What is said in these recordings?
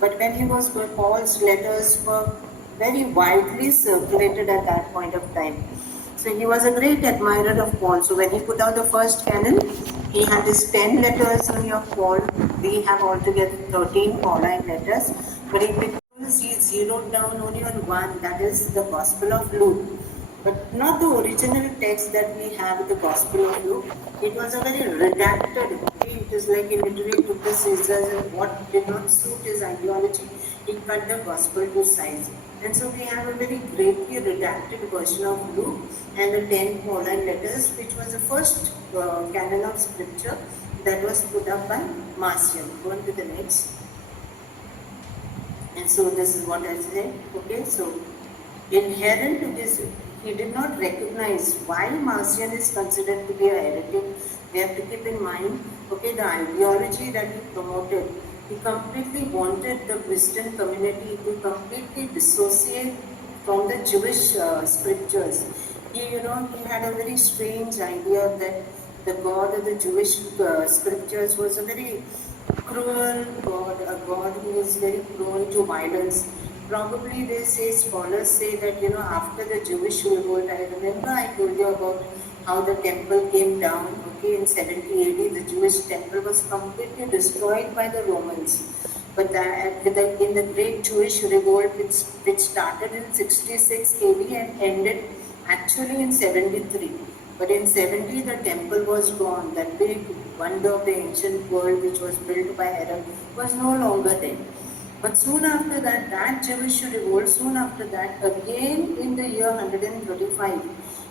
But when he was good, Paul's letters were very widely circulated at that point of time. So he was a great admirer of Paul. So when he put out the first canon, he had his 10 letters only of Paul. We have altogether 13 Pauline letters. But because he zeroed down only on one, that is the Gospel of Luke. But not the original text that we have in the Gospel of Luke. It was a very redacted, okay? It is like he literally took the scissors and what did not suit his ideology, he cut the Gospel to size. And so we have a very greatly redacted version of Luke and the 10 Pauline letters, which was the first canon of scripture that was put up by Marcion. Go on to the next. And so this is what I said. Okay, so inherent to this, he did not recognize why Marcion is considered to be a heretic. We have to keep in mind, okay, the ideology that he promoted. He completely wanted the Christian community to completely dissociate from the Jewish scriptures. He had a very strange idea that the God of the Jewish scriptures was a very cruel God, a God who is very prone to violence. Probably they say, scholars say that, after the Jewish revolt, I remember I told you about how the temple came down, okay, in 70 AD, the Jewish temple was completely destroyed by the Romans. But in the Great Jewish Revolt, which started in 66 AD and ended actually in 73. But in 70, the temple was gone. That big wonder of the ancient world, which was built by Herod, was no longer there. But soon after that, that Jewish revolt, soon after that, again in the year 135,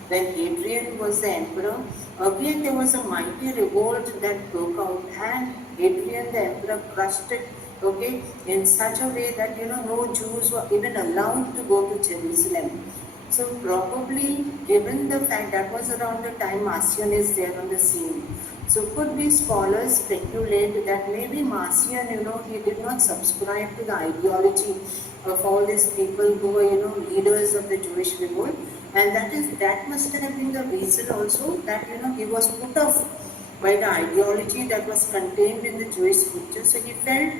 when Hadrian was the emperor, again there was a mighty revolt that broke out, and Hadrian the emperor crushed it, okay, in such a way that no Jews were even allowed to go to Jerusalem. So probably, given the fact that was around the time Marcion is there on the scene, so could be scholars speculate that maybe Marcion, he did not subscribe to the ideology of all these people who were, leaders of the Jewish revolt, and that must have been the reason also that he was put off by the ideology that was contained in the Jewish scriptures. So he felt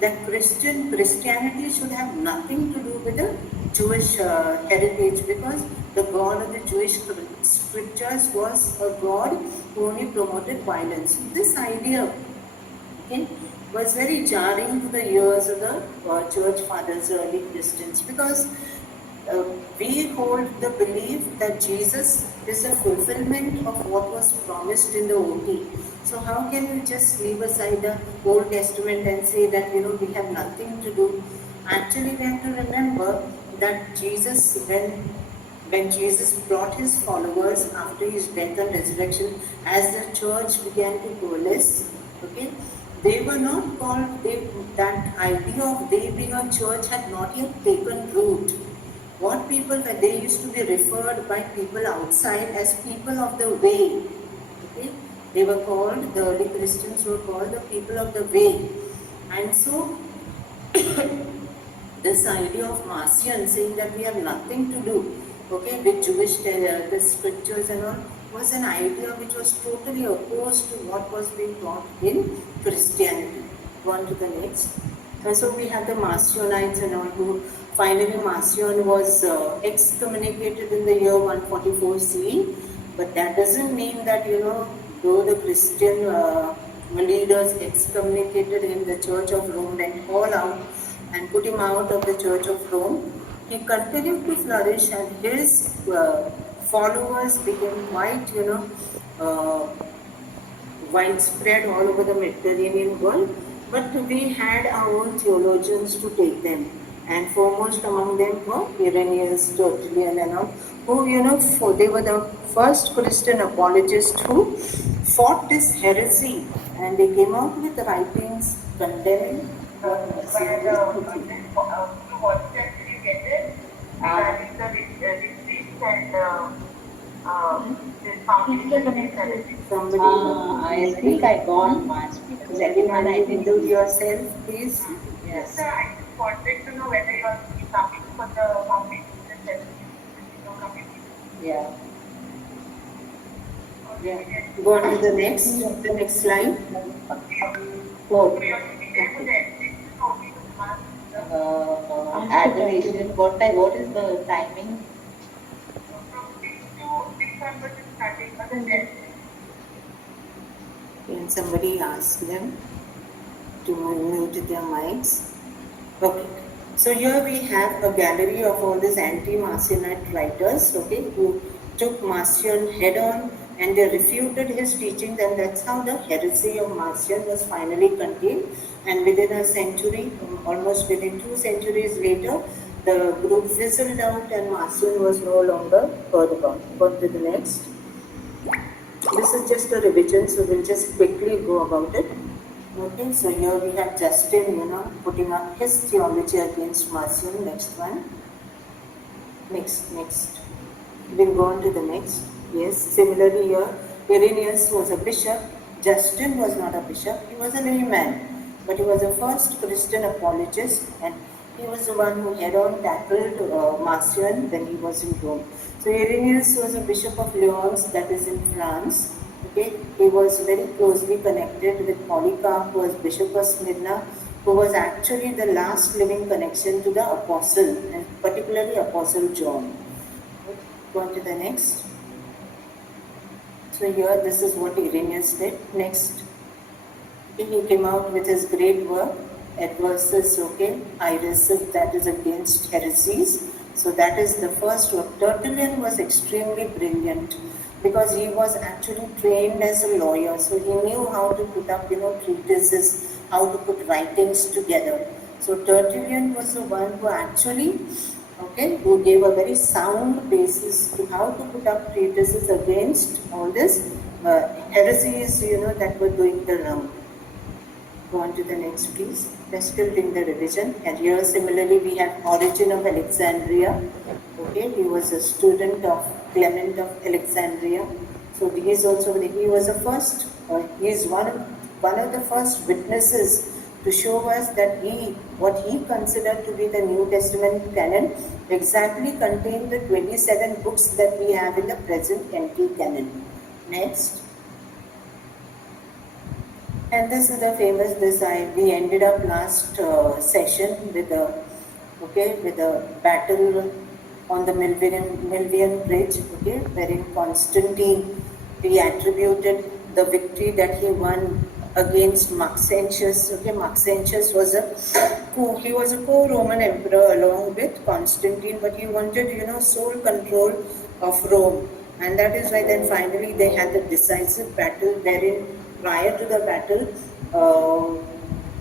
that Christianity should have nothing to do with the Jewish heritage, because the God of the Jewish scriptures was a God who only promoted violence. This idea, okay, was very jarring to the ears of the church fathers, early Christians, because we hold the belief that Jesus is a fulfillment of what was promised in the OT. So how can we just leave aside the Old Testament and say that we have nothing to do? Actually, we have to remember that Jesus, when Jesus brought his followers after his death and resurrection, as the church began to coalesce, okay, they were not called, that idea of they being a church had not yet taken root. What people were, they used to be referred by people outside as people of the way. Okay? They were called, the early Christians were called the people of the way. And so, this idea of Marcion saying that we have nothing to do, okay, with Jewish the scriptures and all, was an idea which was totally opposed to what was being taught in Christianity. Go on to the next. And so we have the Marcionites and all, who finally Marcion was excommunicated in the year 144 CE. But that doesn't mean that, though the Christian leaders excommunicated him, the Church of Rome went all out and put him out of the Church of Rome, he continued to flourish, and his followers became quite, widespread all over the Mediterranean world. But we had our own theologians to take them, and foremost among them were Irenaeus, Tertullian, and all, who they were the first Christian apologists who fought this heresy, and they came out with writings condemning what I think I got once. Second one, I think. do yourself, please. Yes. I just wanted to know whether you are coming for the foundation and Yeah. Yeah. Go on to the next slide. Oh. adoration. What is the timing? From 6 to 600 is starting, but then Can somebody ask them to mute their mics? Okay. So here we have a gallery of all these anti-Marcionite writers, okay, who took Marcion head on and they refuted his teachings, and that's how the heresy of Marcion was finally contained. And within a century, almost within 2 centuries later, the group fizzled out and Marcion was no longer heard about. Go to the next. This is just a revision, so we'll just quickly go about it. Okay, so here we have Justin, putting up his theology against Marcion. Next one. Next. We'll go on to the next. Yes, similarly here, Irenaeus was a bishop. Justin was not a bishop. He was a layman, but he was the first Christian apologist, and he was the one who head-on tackled Marcion when he was in Rome. So Irenaeus was a bishop of Lyons, that is in France. Okay, he was very closely connected with Polycarp, who was bishop of Smyrna, who was actually the last living connection to the apostle, and particularly Apostle John. Go on to the next. So here, this is what Irenaeus did. Next, he came out with his great work, Adversus, Irisus, that is against heresies. So that is the first work. Tertullian was extremely brilliant because he was actually trained as a lawyer. So he knew how to put up, treatises, how to put writings together. So Tertullian was the one who actually, who gave a very sound basis to how to put up treatises against all this heresies, that were doing the round. Go on to the next, please. We're still doing the revision. And here, similarly, we have Origen of Alexandria. Okay, he was a student of Clement of Alexandria. So he is also, he was the first, he is one of the first witnesses to show us that what he considered to be the New Testament canon exactly contained the 27 books that we have in the present NT canon. Next. And this is the famous we ended up last session with a battle on the Milvian Bridge, wherein Constantine, he attributed the victory that he won against Maxentius. Maxentius was he was a co-Roman emperor along with Constantine, but he wanted, sole control of Rome. And that is why then finally they had the decisive battle wherein prior to the battle,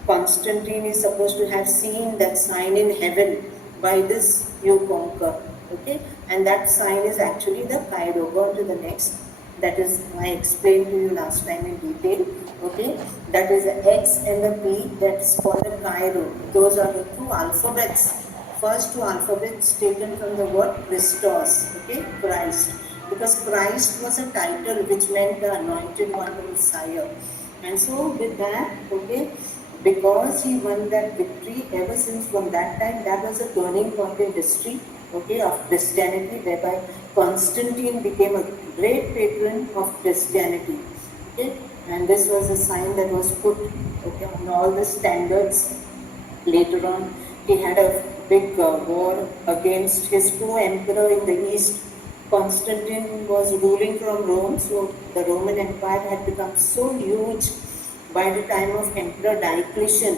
Constantine is supposed to have seen that sign in heaven, by this you conquer. And that sign is actually the Cairo. Go on to the next. That is, I explained to you last time in detail. That is the X and the P, that's for the Cairo. Those are the two alphabets. First two alphabets taken from the word Christos, Christ. Because Christ was a title which meant the anointed one, the Messiah. And so with that, because he won that victory, ever since from that time, that was a turning point in history, of Christianity, whereby Constantine became a great patron of Christianity. And this was a sign that was put on all the standards. Later on, he had a big war against his co-emperor in the east. Constantine was ruling from Rome, so the Roman Empire had become so huge by the time of Emperor Diocletian.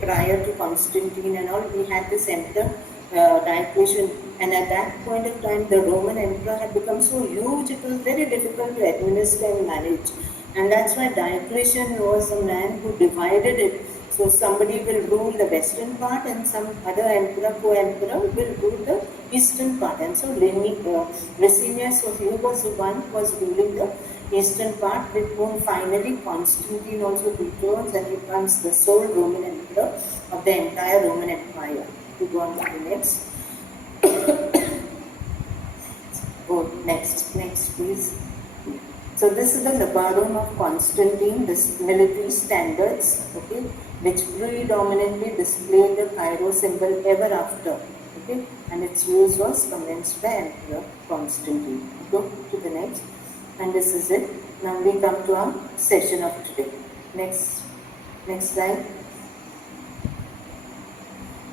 Prior to Constantine and all, we had this Emperor Diocletian, and at that point of time, the Roman Emperor had become so huge, it was very difficult to administer and manage. And that's why Diocletian was a man who divided it. So somebody will rule the western part and some other emperor, co-emperor will rule the eastern part. And so Licinius, he was the one who was ruling the eastern part, with whom finally Constantine also dethrones and becomes the sole Roman emperor of the entire Roman Empire. We go on to the next. Next please. So this is the Labarum of Constantine, this military standards, which predominantly displayed the Cairo symbol ever after, and its use was commenced by Emperor Constantine. Go to the next, and this is it. Now we come to our session of today. Next slide.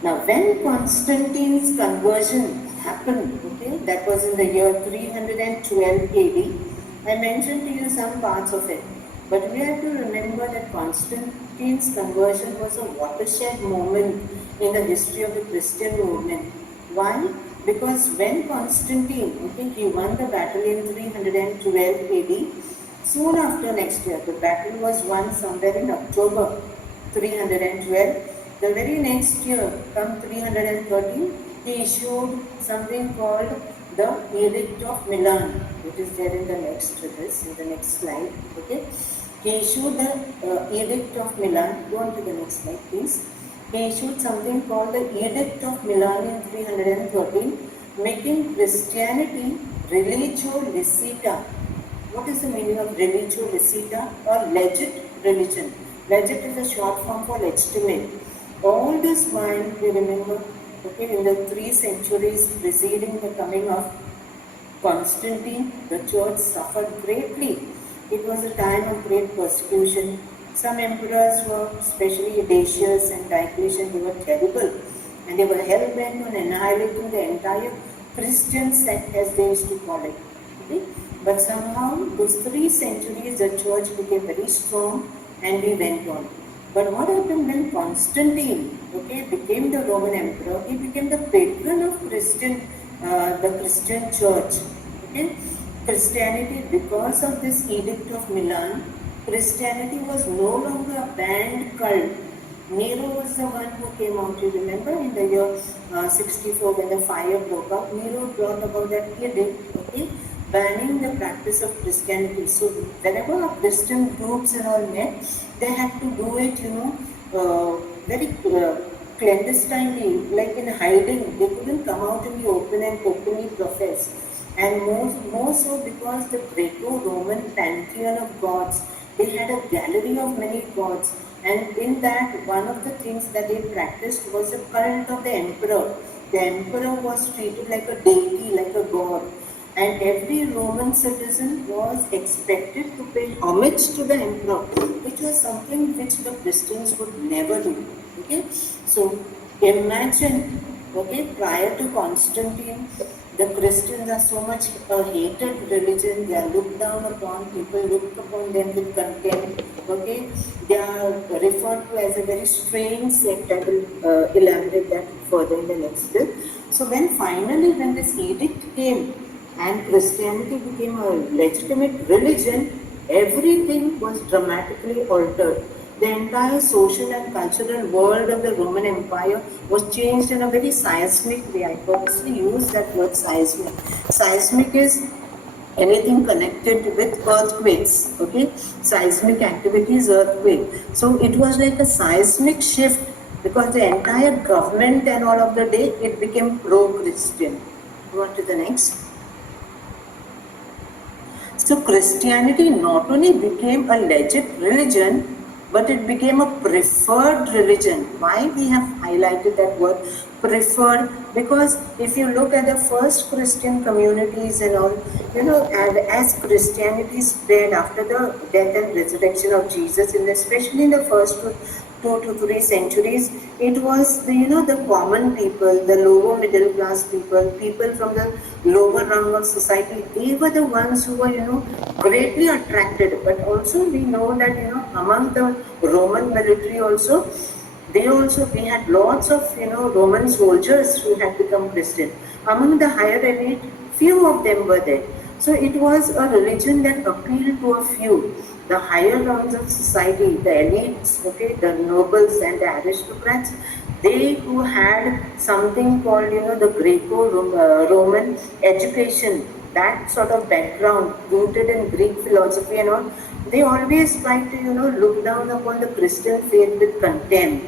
Now, when Constantine's conversion happened, okay, that was in the year 312 AD, I mentioned to you some parts of it. But we have to remember that Constantine's conversion was a watershed moment in the history of the Christian movement. Why? Because when Constantine, okay, he won the battle in 312 AD, soon after next year, the battle was won somewhere in October 312. The very next year, come 313, he issued something called the Edict of Milan, which is there in the next slide. Okay, he issued the Edict of Milan. Go on to the next slide, please. He issued something called the Edict of Milan in 313, making Christianity religio licita. What is the meaning of religio licita or legit religion? Legit is a short form for legitimate. All this while, we remember, okay, in the 3 centuries preceding the coming of Constantine, the church suffered greatly. It was a time of great persecution. Some emperors were, especially Decius and Diocletian, they were terrible, and they were hell-bent on annihilating the entire Christian sect, as they used to call it. Okay? But somehow, those 3 centuries, the church became very strong, and we went on. But what happened when Constantine, okay, became the Roman emperor? He became the patron of the Christian church. Okay, Christianity, because of this Edict of Milan, Christianity was no longer a banned cult. Nero was the one who came out. You remember in the year 64 when the fire broke out, Nero brought about that edict, okay, banning the practice of Christianity. So whenever Christian groups and all met, they had to do it, very clandestinely, like in hiding. They couldn't come out in the open and openly profess. And more so because the Greco-Roman pantheon of gods, they had a gallery of many gods. And in that, one of the things that they practiced was a cult of the emperor. The emperor was treated like a deity, like a god. And every Roman citizen was expected to pay homage to the emperor, which was something which the Christians would never do. Okay, so imagine, okay, prior to Constantine, the Christians are so much a hated religion. They are looked down upon. People look upon them with contempt. Okay, they are referred to as a very strange sect. I will elaborate that further in the next step. So when this edict came, and Christianity became a legitimate religion, everything was dramatically altered. The entire social and cultural world of the Roman Empire was changed in a very seismic way. I purposely use that word seismic. Seismic is anything connected with earthquakes, okay? Seismic activities, earthquake. So it was like a seismic shift because the entire government and all of the day, it became pro-Christian. Go on to the next. So Christianity not only became a legit religion, but it became a preferred religion. Why we have highlighted that word preferred? Because if you look at the first Christian communities and all, and as Christianity spread after the death and resurrection of Jesus, and especially in the first 2 to 3 centuries, it was the common people, the lower middle class people, people from the lower rung of society. They were the ones who were greatly attracted. But also we know that among the Roman military also, we had lots of Roman soldiers who had become Christian. Among the higher elite, few of them were there. So it was a religion that appealed to a few. The higher rounds of society, the elites, okay, the nobles and the aristocrats, they who had something called the Greco-Roman education, that sort of background rooted in Greek philosophy and all, they always tried to look down upon the Christian faith with contempt.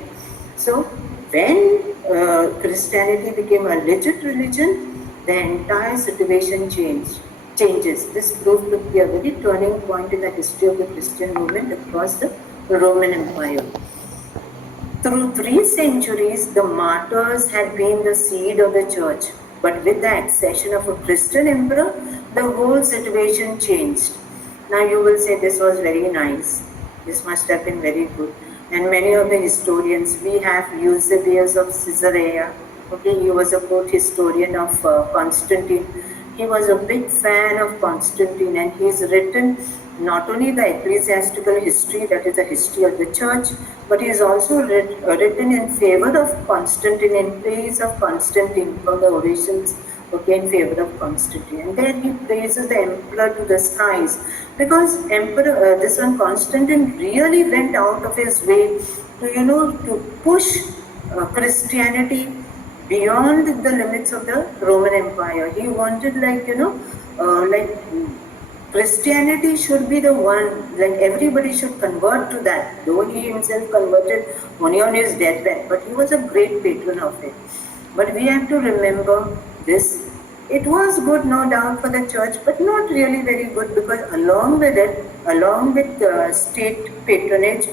So when Christianity became a legit religion, the entire situation changes. This proved to be a very turning point in the history of the Christian movement across the Roman Empire. Through 3 centuries, the martyrs had been the seed of the church. But with the accession of a Christian emperor, the whole situation changed. Now you will say this was very nice. This must have been very good. and many of the historians. We have Eusebius of Caesarea. Okay, he was a court historian of Constantine. He was a big fan of Constantine, and he's written not only the ecclesiastical history, that is the history of the church, but he is also written in favor of Constantine, in praise of Constantine, from the orations, okay, in favor of Constantine. And then he praises the emperor to the skies, because emperor, this one Constantine really went out of his way to push Christianity beyond the limits of the Roman Empire. He wanted like Christianity should be the one, like everybody should convert to that, though he himself converted only on his deathbed, but he was a great patron of it. But we have to remember this. It was good, no doubt, for the church, but not really very good, because along with it, along with state patronage,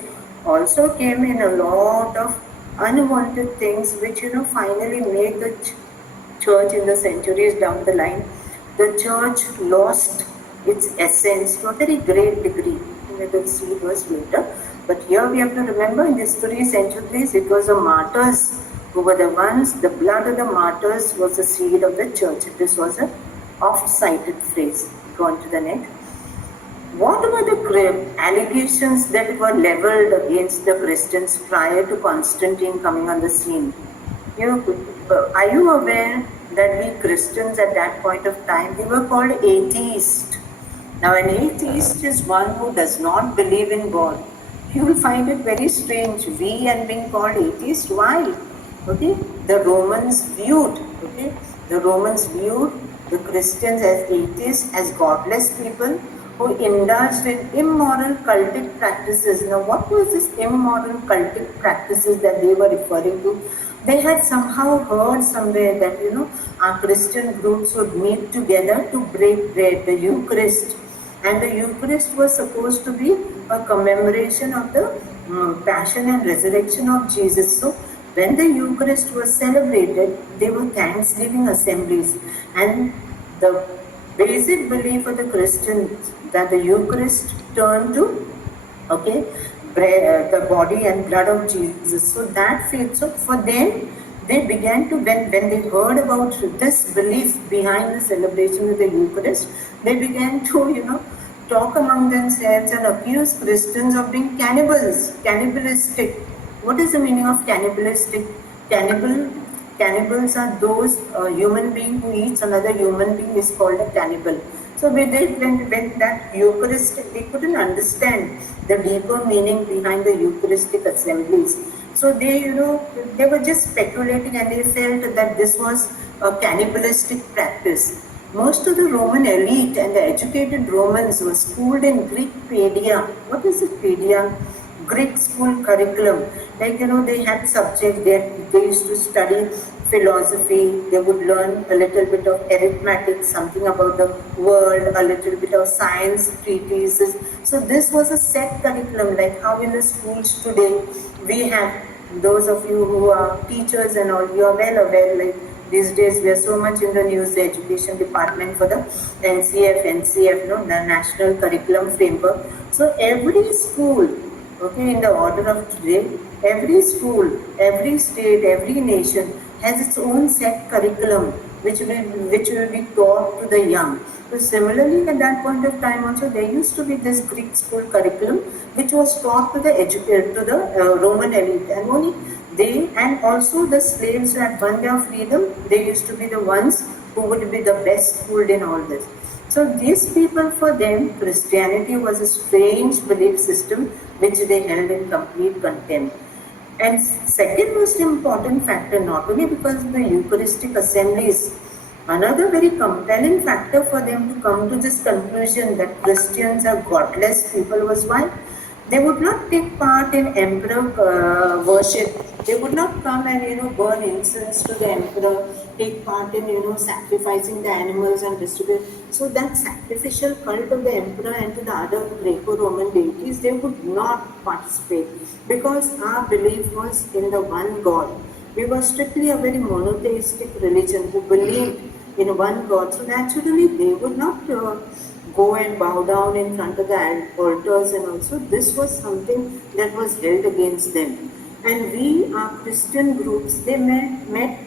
also came in a lot of unwanted things, which finally made the church in the centuries down the line. The church lost its essence to a very great degree. We will see those later. But here we have to remember, in these 3 centuries, it was the martyrs who were the ones, the blood of the martyrs was the seed of the church. This was a oft-cited phrase. Go on to the next. What were the allegations that were leveled against the Christians prior to Constantine coming on the scene? Are you aware that we Christians at that point of time, we were called atheists? Now, an atheist is one who does not believe in God. You will find it very strange, we and being called atheist. Why? Okay, the Romans viewed the Christians as atheists, as godless people who indulged in immoral cultic practices. Now, what was this immoral cultic practices that they were referring to? They had somehow heard somewhere that our Christian groups would meet together to break bread, the Eucharist. And the Eucharist was supposed to be a commemoration of the passion and resurrection of Jesus. So when the Eucharist was celebrated, they were thanksgiving assemblies. And the basic belief of the Christians that the Eucharist turned to, the body and blood of Jesus. So that faith, so for them, they began to, when they heard about this belief behind the celebration of the Eucharist, they began to, talk among themselves and accuse Christians of being cannibalistic. What is the meaning of cannibalistic? Cannibals are those human being who eats another human being is called a cannibal. So when that Eucharistic, they couldn't understand the deeper meaning behind the Eucharistic assemblies. So they were just speculating, and they felt that this was a cannibalistic practice. Most of the Roman elite and the educated Romans were schooled in Greek paideia. What is a paideia? Greek school curriculum. Like, they had subjects that they used to study philosophy, they would learn a little bit of arithmetic, something about the world, a little bit of science treatises. So this was a set curriculum, like how in the schools today, we have, those of you who are teachers and all, you are well aware, like these days we are so much in the news, the education department for the NCF, the National Curriculum Framework. So every school, in the order of today, every school, every state, every nation has its own set curriculum which will be taught to the young. So similarly, at that point of time also, there used to be this Greek school curriculum which was taught to the Roman elite, and only they, and also the slaves who had won their freedom, they used to be the ones who would be the best schooled in all this. So these people, for them, Christianity was a strange belief system which they held in complete contempt. And second most important factor, not only because of the Eucharistic assemblies, another very compelling factor for them to come to this conclusion that Christians are godless people was why? They would not take part in emperor worship. They would not come and burn incense to the emperor, take part in sacrificing the animals and distribute. So that sacrificial cult of the emperor and to the other Greco-Roman deities, they would not participate, because our belief was in the one God. We were strictly a very monotheistic religion who believed in one God. So naturally, they would not go and bow down in front of the altars, and also this was something that was held against them. And we, our Christian groups, they met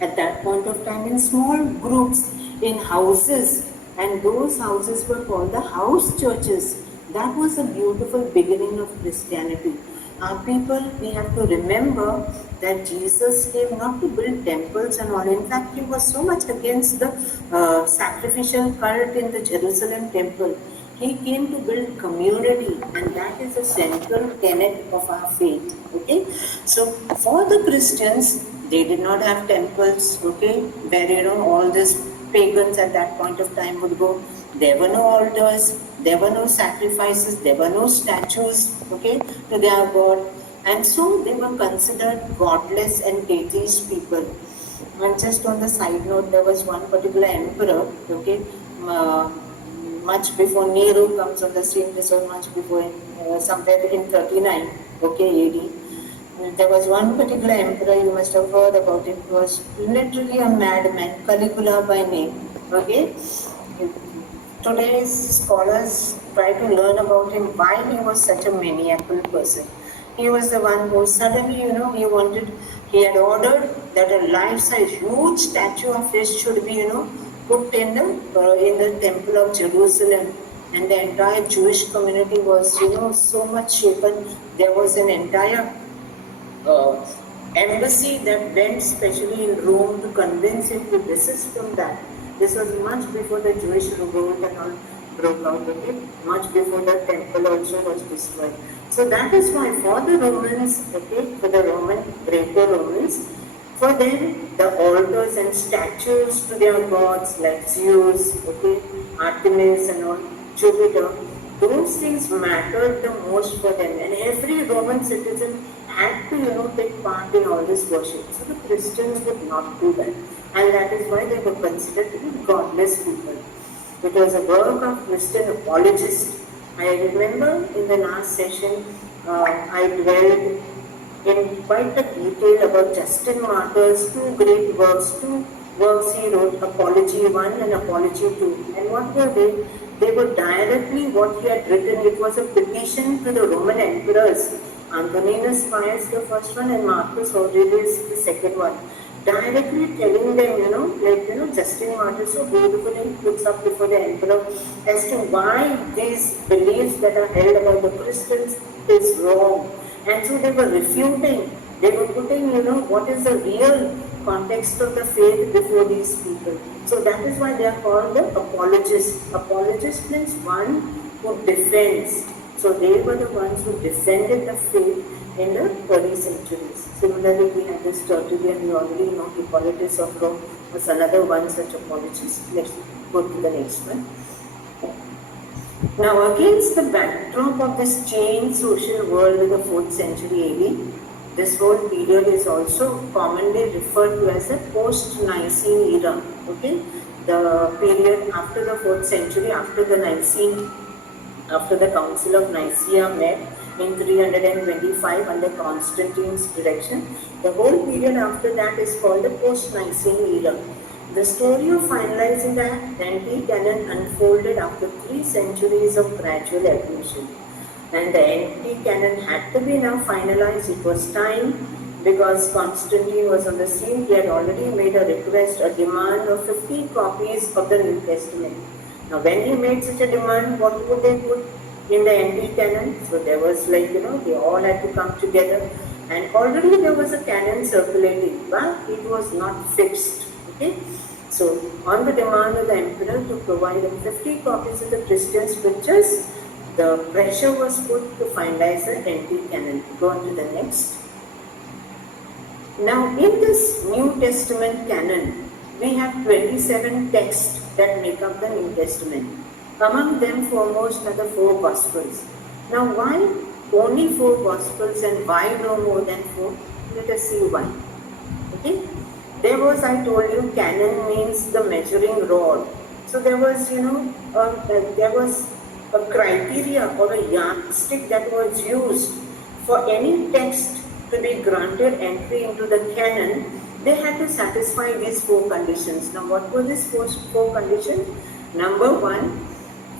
at that point of time in small groups in houses, and those houses were called the house churches. That was a beautiful beginning of Christianity. Our people, we have to remember that Jesus came not to build temples and all. In fact, he was so much against the sacrificial cult in the Jerusalem temple. He came to build community, and that is a central tenet of our faith. Okay, so for the Christians, they did not have temples. Okay, where all these pagans at that point of time would go. There were no altars, there were no sacrifices, there were no statues, okay, to their God. And so they were considered godless and atheist people. And just on the side note, there was one particular emperor, okay, much before Nehru comes on the scene, this was much before, somewhere in 39, okay, AD. There was one particular emperor, you must have heard about it, was literally a madman, Caligula by name, okay. Today's scholars try to learn about him, why he was such a maniacal person. He was the one who suddenly, he had ordered that a life-size huge statue of his should be, put in the temple of Jerusalem. And the entire Jewish community was, so much shaken. There was an entire embassy that went especially in Rome to convince him to desist from that. This was much before the Jewish revolt and all broke out, okay? Much before the temple also was destroyed. So that is why for the Romans, okay, for the Greco-Romans, for them the altars and statues to their gods like Zeus, okay, Artemis and all, Jupiter, those things mattered the most for them, and every Roman citizen had to, take part in all this worship. So the Christians would not do that. And that is why they were considered to be godless people. It was a work of Christian apologists. I remember in the last session, I dwelled in quite a detail about Justin Martyr's two great works. Two works he wrote, Apology 1 and Apology 2. And what were they? They were directly what he had written. It was a petition to the Roman emperors, Antoninus Pius the first one and Marcus Aurelius the second one. Directly telling them, Justin Martyr so beautifully puts up before the emperor as to why these beliefs that are held about the Christians is wrong. And so they were refuting, they were putting, what is the real context of the faith before these people. So that is why they are called the apologists. Apologist means one who defends. So they were the ones who defended the faith in the early centuries. Similarly, we have this Tertullian, we already know Hippolytus of Rome was another one such apologist. Let's go to the next one. Now, against the backdrop of this changed social world in the 4th century AD, this whole period is also commonly referred to as the post-Nicene era. Okay, the period after the 4th century, after the Council of Nicaea met in 325 under Constantine's direction. The whole period after that is called the post-Nicene era. The story of finalizing the anti-canon unfolded after 3 centuries of gradual evolution. And the anti-canon had to be now finalized. It was time because Constantine was on the scene. He had already made a request, a demand of 50 copies of the New Testament. Now when he made such a demand, what would they put in the anti-canon? So there was they all had to come together, and already there was a canon circulating, but it was not fixed. Okay, so on the demand of the emperor to provide them 50 copies of the Christian scriptures, the pressure was put to finalize the anti-canon. Go on to the next. Now in this New Testament canon, we have 27 texts that make up the New Testament. Among them foremost are the 4 Gospels. Now why only 4 Gospels and why no more than 4? Let us see why. Okay? There was, I told you, canon means the measuring rod. So there was, there was a criteria or a yardstick that was used for any text to be granted entry into the canon. They had to satisfy these 4 conditions. Now what were these 4 conditions? Number 1,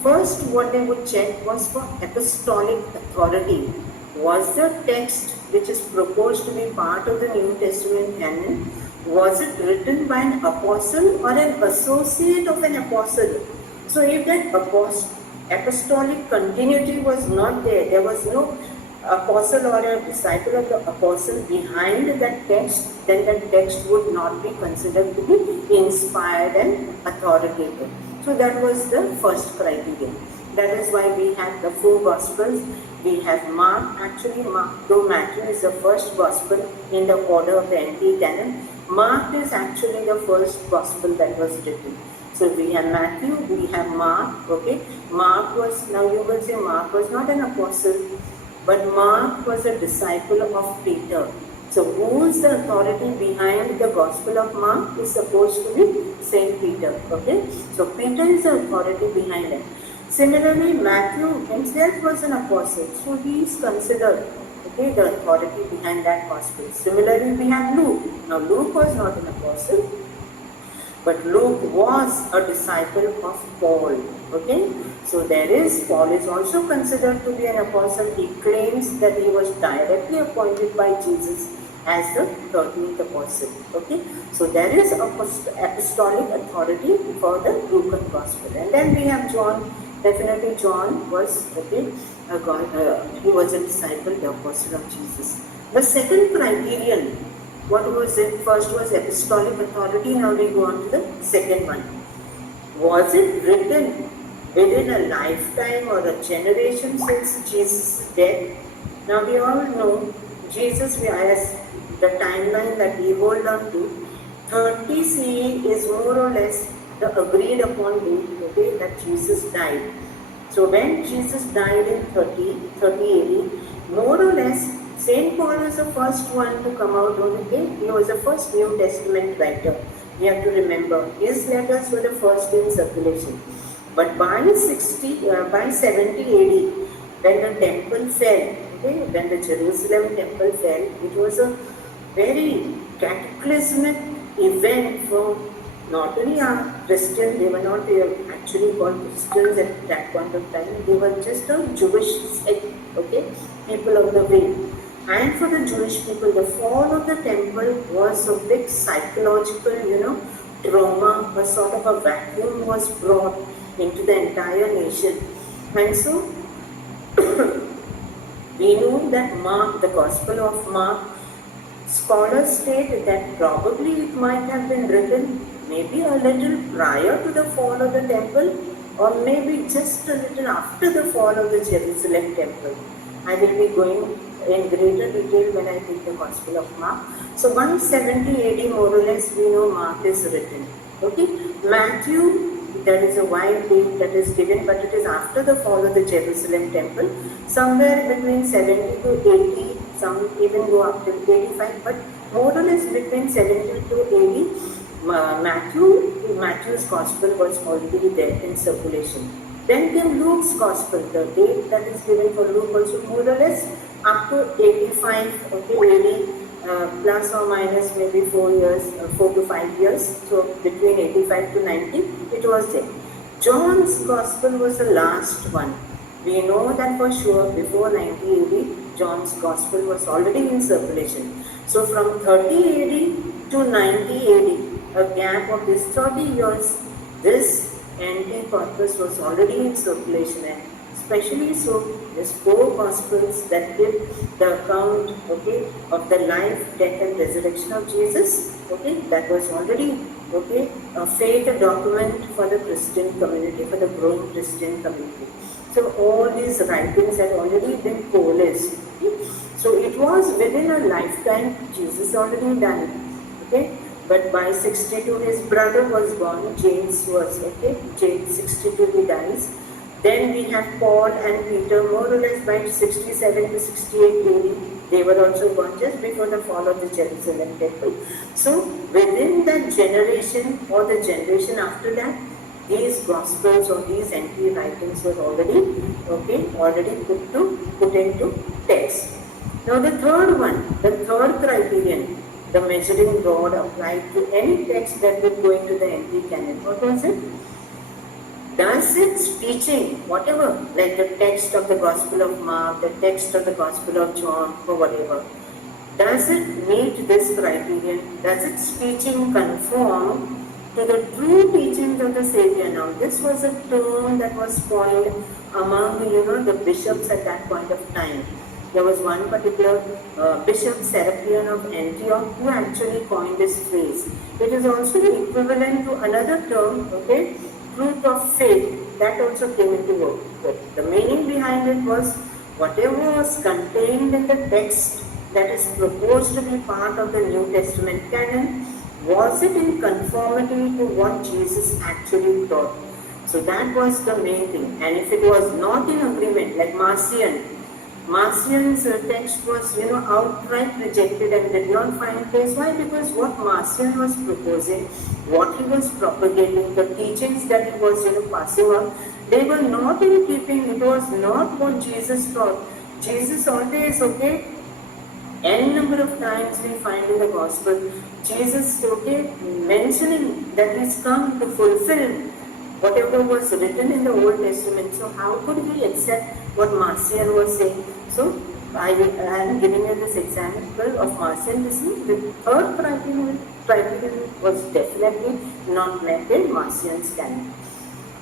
First, what they would check was for apostolic authority. Was the text which is proposed to be part of the New Testament canon, was it written by an apostle or an associate of an apostle? So if that apostolic continuity was not there, there was no apostle or a disciple of the apostle behind that text, then that text would not be considered to be inspired and authoritative. So that was the first criterion. That is why we have the four Gospels. We have Mark, though Matthew is the first Gospel in the order of the NT canon, Mark is actually the first Gospel that was written. So we have Matthew, we have Mark, okay. Mark was, now you will say Mark was not an apostle, but Mark was a disciple of Peter. So who is the authority behind the Gospel of Mark is supposed to be Saint Peter, okay. So Peter is the authority behind it. Similarly, Matthew himself was an apostle, so he is considered, okay, the authority behind that Gospel. Similarly, we have Luke. Now Luke was not an apostle, but Luke was a disciple of Paul, okay. So Paul is also considered to be an apostle. He claims that he was directly appointed by Jesus as the 13th apostle, okay. So there is apostolic authority for the Lucan Gospel. And then we have John. Definitely John was, okay, he was a disciple, the apostle of Jesus. The second criterion, what was it? First was apostolic authority, now we go on to the second one. Was it written within a lifetime or a generation since Jesus' death? Now we all know Jesus, as the timeline that we hold on to, 30 CE is more or less the agreed upon date, okay, that Jesus died. So when Jesus died in 30 AD, more or less, Saint Paul was the first one to come out on the day. He was the first New Testament writer. We have to remember, his letters were the first in circulation. But by 70 AD, when the temple fell, okay, when the Jerusalem temple fell, it was a very cataclysmic event for not only our Christians, they were not actually called Christians at that point of time, they were just a Jewish sect, okay, people of the way. And for the Jewish people, the fall of the temple was a big psychological, trauma, a sort of a vacuum was brought into the entire nation. And so, we know that Mark, the Gospel of Mark, scholars state that probably it might have been written maybe a little prior to the fall of the temple, or maybe just a little after the fall of the Jerusalem temple. I will be going in greater detail when I take the Gospel of Mark. So 170 AD more or less we know Mark is written. Okay, Matthew, that is a wide date that is given, but it is after the fall of the Jerusalem temple, somewhere between 70 to 80, some even go up to 85, but more or less between 70 to 80. Matthew's Gospel was already there in circulation. Then came Luke's Gospel, the date that is given for Luke also more or less up to 85, okay, plus or minus maybe 4 to 5 years. So between 85 to 90, it was there. John's Gospel was the last one. We know that for sure before 90 AD, John's Gospel was already in circulation. So from 30 AD to 90 AD, a gap of this 30 years, this NT corpus was already in circulation, and especially so these four Gospels that give the account, okay, of the life, death and resurrection of Jesus, okay, that was already, okay, a faith document for the Christian community, for the growing Christian community. So all these writings had already been coalesced. Okay? So it was within a lifetime, Jesus already done, okay. But by 62, his brother was born, James was, okay, James 62 he dies. Then we have Paul and Peter, more or less by 67 to 68 AD, they were also born just before the fall of the Jerusalem temple. So within that generation or the generation after that, these Gospels or these NT writings were already, okay, put into text. Now the third one, the third criterion, the measuring rod applied to any text that will go into the NT canon. What was it? does its teaching, whatever, like the text of the Gospel of Mark, the text of the Gospel of John, or whatever, does it meet this criterion? Does its teaching conform to the true teachings of the Savior? Now, this was a term that was coined among, the bishops at that point of time. There was one particular Bishop Serapion of Antioch who actually coined this phrase. It is also equivalent to another term, okay, truth of faith, that also came into work. The meaning behind it was whatever was contained in the text that is proposed to be part of the New Testament canon, was it in conformity to what Jesus actually taught? So that was the main thing. And if it was not in agreement, like Marcion's text was, outright rejected and did not find place. Why? Because what Marcion was proposing, what he was propagating, the teachings that he was, passing on, they were not in keeping. It was not what Jesus taught. Jesus always, n number of times we find in the Gospel, Jesus, mentioning that he's come to fulfill whatever was written in the Old Testament. So how could we accept what Marcion was saying? So I am giving you this example of Marcion. This is the third criterion was definitely not met in Marcion's canon.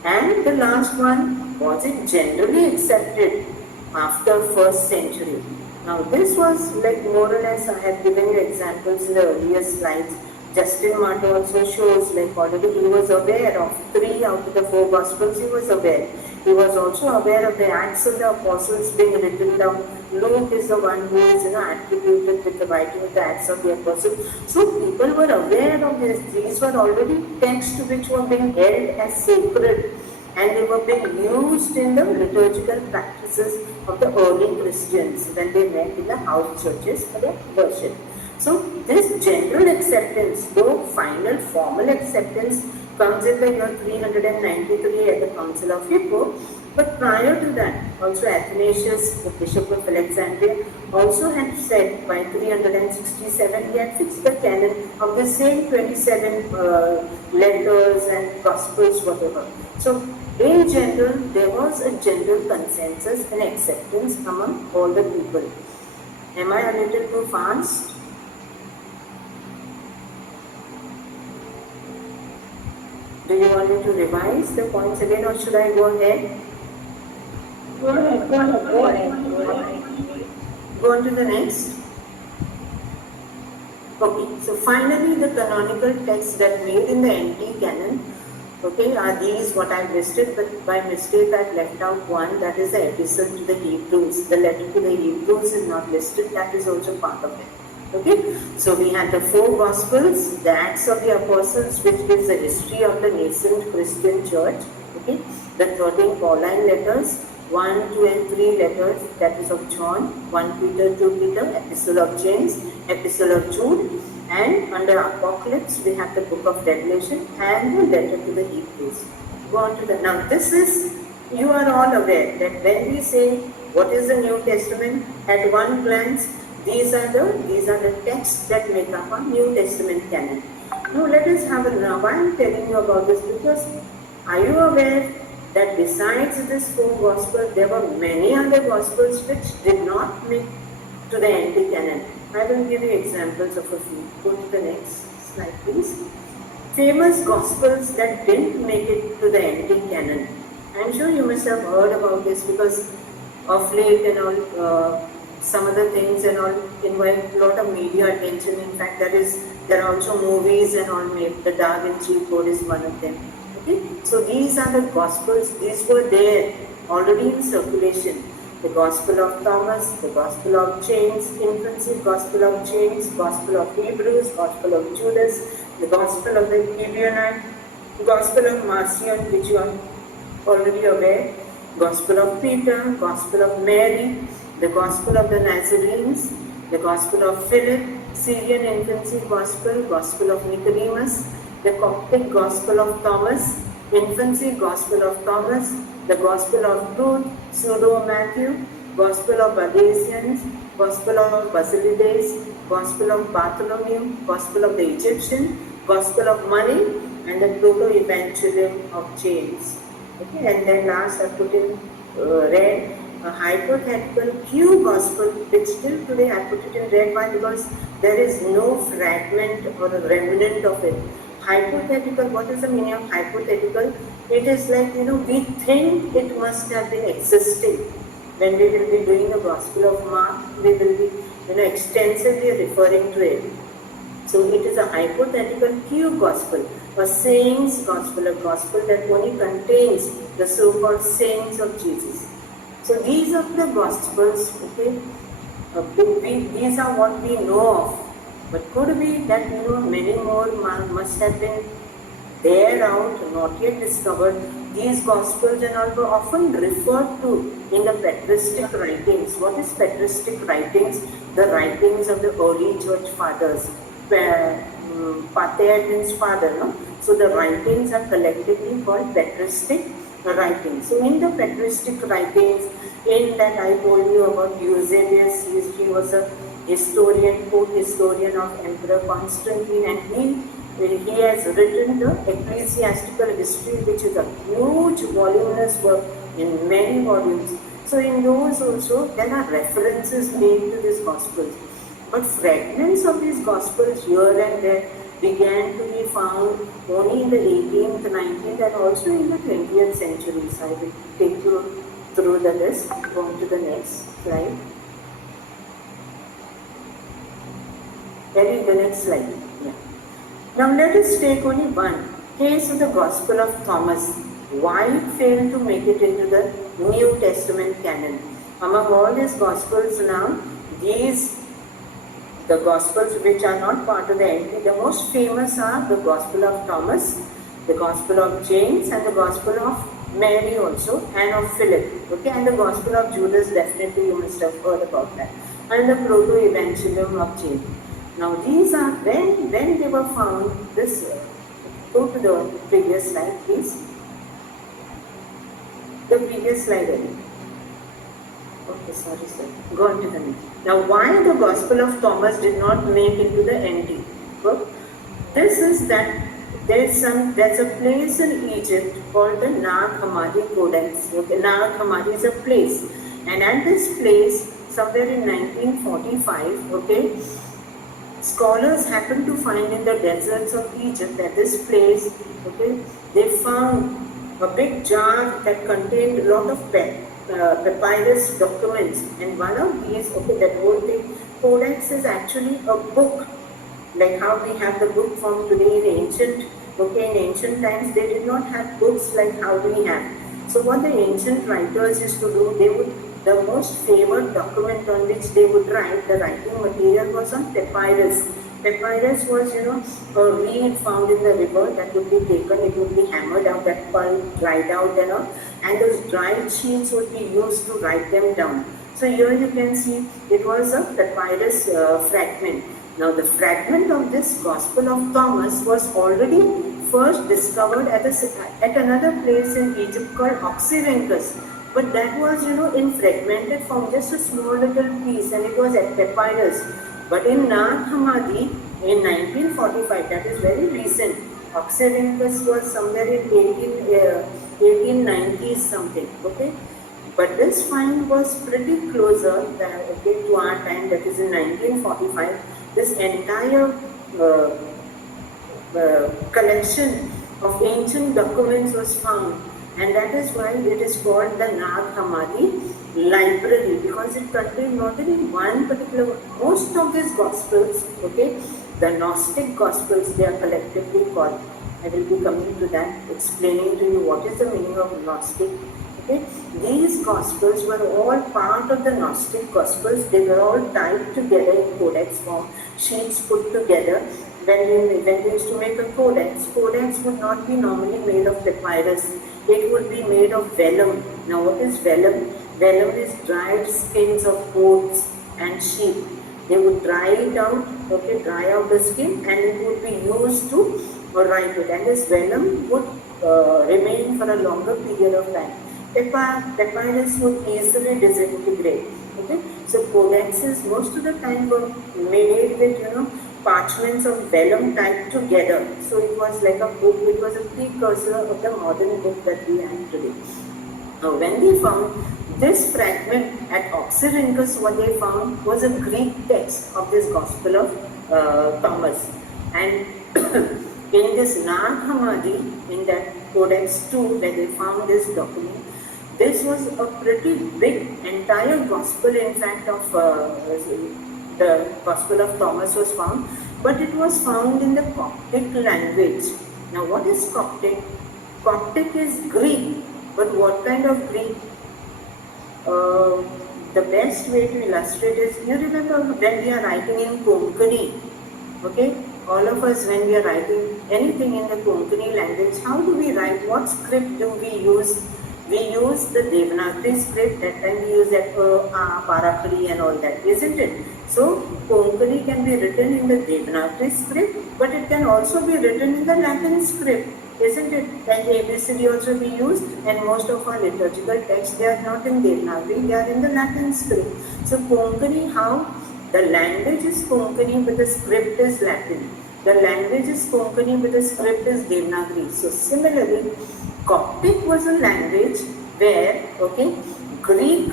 And the last one, was it generally accepted after first century? Now this was like more or less, I have given you examples in the earlier slides. Justin Martyr also shows like already he was aware of 3 out of the 4 Gospels, he was aware. He was also aware of the Acts of the Apostles being written down. Luke is the one who is attributed with the writing of the Acts of the Apostles. So people were aware of this. These were already texts which were being held as sacred and they were being used in the liturgical practices of the early Christians when they met in the house churches for their worship. So this general acceptance, though final formal acceptance, comes in the year 393 at the Council of Hippo, but prior to that, also Athanasius, the Bishop of Alexandria, also had said by 367 he had fixed the canon of the same 27 letters and Gospels, whatever. So in general, there was a general consensus and acceptance among all the people. Am I a little too fast? Do you want me to revise the points again or should I go ahead? Go ahead. Go on to the next. Okay, so finally the canonical texts that made in the NT canon, are these what I've listed, but by mistake I've left out one, that is the Epistle to the Hebrews. The letter to the Hebrews is not listed, that is also part of it. Okay, so we had the 4 Gospels, the Acts of the Apostles, which gives the history of the nascent Christian church. Okay, the 13 Pauline letters, 1, 2, and 3 letters, that is of John, 1 Peter, 2 Peter, Epistle of James, Epistle of Jude, and under Apocalypse we have the book of Revelation and the letter to the Hebrews. Go on to the, now this is, you are all aware that when we say what is the New Testament, at one glance, these are the texts that make up our New Testament canon. Now let us have a, now why I am telling you about this, because are you aware that besides this 4 Gospels, there were many other Gospels which did not make to the NT canon. I will give you examples of a few. Go to the next slide please. Famous Gospels that didn't make it to the NT canon. I am sure you must have heard about this because of late and all, some other things and all invite a lot of media attention. In fact, there are also movies and all made. The Da Vinci Code is one of them. Okay, so these are the Gospels. These were there already in circulation. The Gospel of Thomas, the Gospel of James, infancy, Gospel of James, Gospel of Hebrews, Gospel of Judas, the Gospel of the Gibeonite, Gospel of Marcion, which you are already aware, Gospel of Peter, Gospel of Mary, the Gospel of the Nazarenes, the Gospel of Philip, Syrian infancy Gospel, Gospel of Nicodemus, the Coptic Gospel of Thomas, infancy Gospel of Thomas, the Gospel of Ruth, Pseudo-Matthew, Gospel of Badasians, Gospel of Basilides, Gospel of Bartholomew, Gospel of the Egyptian, Gospel of Mary, and the Proto-Evangelium of James. Okay, and then last I put in red a hypothetical Q gospel, which still today I put it in red. Why? Because there is no fragment or a remnant of it. Hypothetical, what is the meaning of hypothetical? It is like, we think it must have been existing. When we will be doing the Gospel of Mark, we will be, extensively referring to it. So it is a hypothetical Q gospel, a sayings gospel, a gospel that only contains the so-called sayings of Jesus. So these are the gospels, okay? These are what we know of. But could be that, many more must have been there out, not yet discovered. These gospels and all were often referred to in the patristic writings. What is patristic writings? The writings of the early church fathers. Pater means father, no? So the writings are collectively called patristic writings. So in the patristic writings, in that I told you about Eusebius, he was a historian, court historian of Emperor Constantine, and he has written the Ecclesiastical History, which is a huge voluminous work in many volumes. So in those also there are references made to these Gospels. But fragments of these Gospels here and there began to be found only in the 18th, 19th and also in the 20th centuries. I will take you through the list. Go on to the next slide. The next slide. Yeah. Now let us take only one case of the Gospel of Thomas. Why it failed to make it into the New Testament canon? Among all these Gospels now, the Gospels which are not part of the NT, the most famous are the Gospel of Thomas, the Gospel of James, and the Gospel of Mary also, and of Philip. Okay, and the Gospel of Judas, definitely you must have heard about that, and the Proto-Evangelium of James. Now these are, when they were found, go to the previous slide please. The previous slide only. Okay, sorry sir. Go on to the next. Now why the Gospel of Thomas did not make into the NT? Well, this is that there's a place in Egypt called the Nag Hammadi Codex. Okay, Nag Hammadi is a place, and at this place, somewhere in 1945, okay, scholars happened to find in the deserts of Egypt at this place, okay, they found a big jar that contained a lot of papyrus documents, and one of these, okay, that whole thing, codex is actually a book, like how we have the book from today in ancient times, they did not have books like how we have. So what the ancient writers used to do, the most favored document on which they would write, the writing material was on papyrus. Papyrus was, a reed found in the river that would be taken, it would be hammered out, that pulp dried out and all, and those dried sheets would be used to write them down. So here you can see it was a papyrus fragment. Now the fragment of this Gospel of Thomas was already first discovered at another place in Egypt called Oxyrhynchus. But that was, in fragmented form, just a small little piece, and it was at papyrus. But in Nag Hammadi, in 1945, that is very recent, Oxyrhynchus was somewhere in 1890s something, okay? But this find was pretty closer to our time, that is in 1945. This entire collection of ancient documents was found. And that is why it is called the Nag Hammadi library, because it contains not only one particular, most of these Gospels, okay, the Gnostic Gospels, they are collectively called. I will be coming to that, explaining to you what is the meaning of Gnostic. Okay, these Gospels were all part of the Gnostic Gospels. They were all tied together in codex form, sheets put together. When they used to make a codex would not be normally made of papyrus. It would be made of vellum. Now what is vellum? Vellum is dried skins of goats and sheep. They would dry it out, okay, dry out the skin, and it would be used to write it. And this vellum would remain for a longer period of time. Papyrus would easily disintegrate. Okay, so codexes most of the time were made with parchments of vellum typed together. So it was like a book, it was a precursor of the modern book that we have today. Now when they found this fragment at Oxyrhynchus, what they found was a Greek text of this Gospel of Thomas. And in this Nag Hammadi, in that Codex 2, where they found this document, this was a pretty big entire Gospel, in fact, of the Gospel of Thomas was found, but it was found in the Coptic language. Now what is Coptic? Coptic is Greek, but what kind of Greek? The best way to illustrate is, you remember when we are writing in Konkani, okay? All of us, when we are writing anything in the Konkani language, how do we write? What script do we use? We use the Devanagari script. That time we use that Parakari and all that, isn't it? So Konkani can be written in the Devanagari script, but it can also be written in the Latin script, isn't it? And ABCD also be used, and most of our liturgical texts, they are not in Devanagari, they are in the Latin script. So Konkani, how? The language is Konkani, but the script is Latin. The language is Konkani, but the script is Devanagari. So similarly, Coptic was a language where, okay, Greek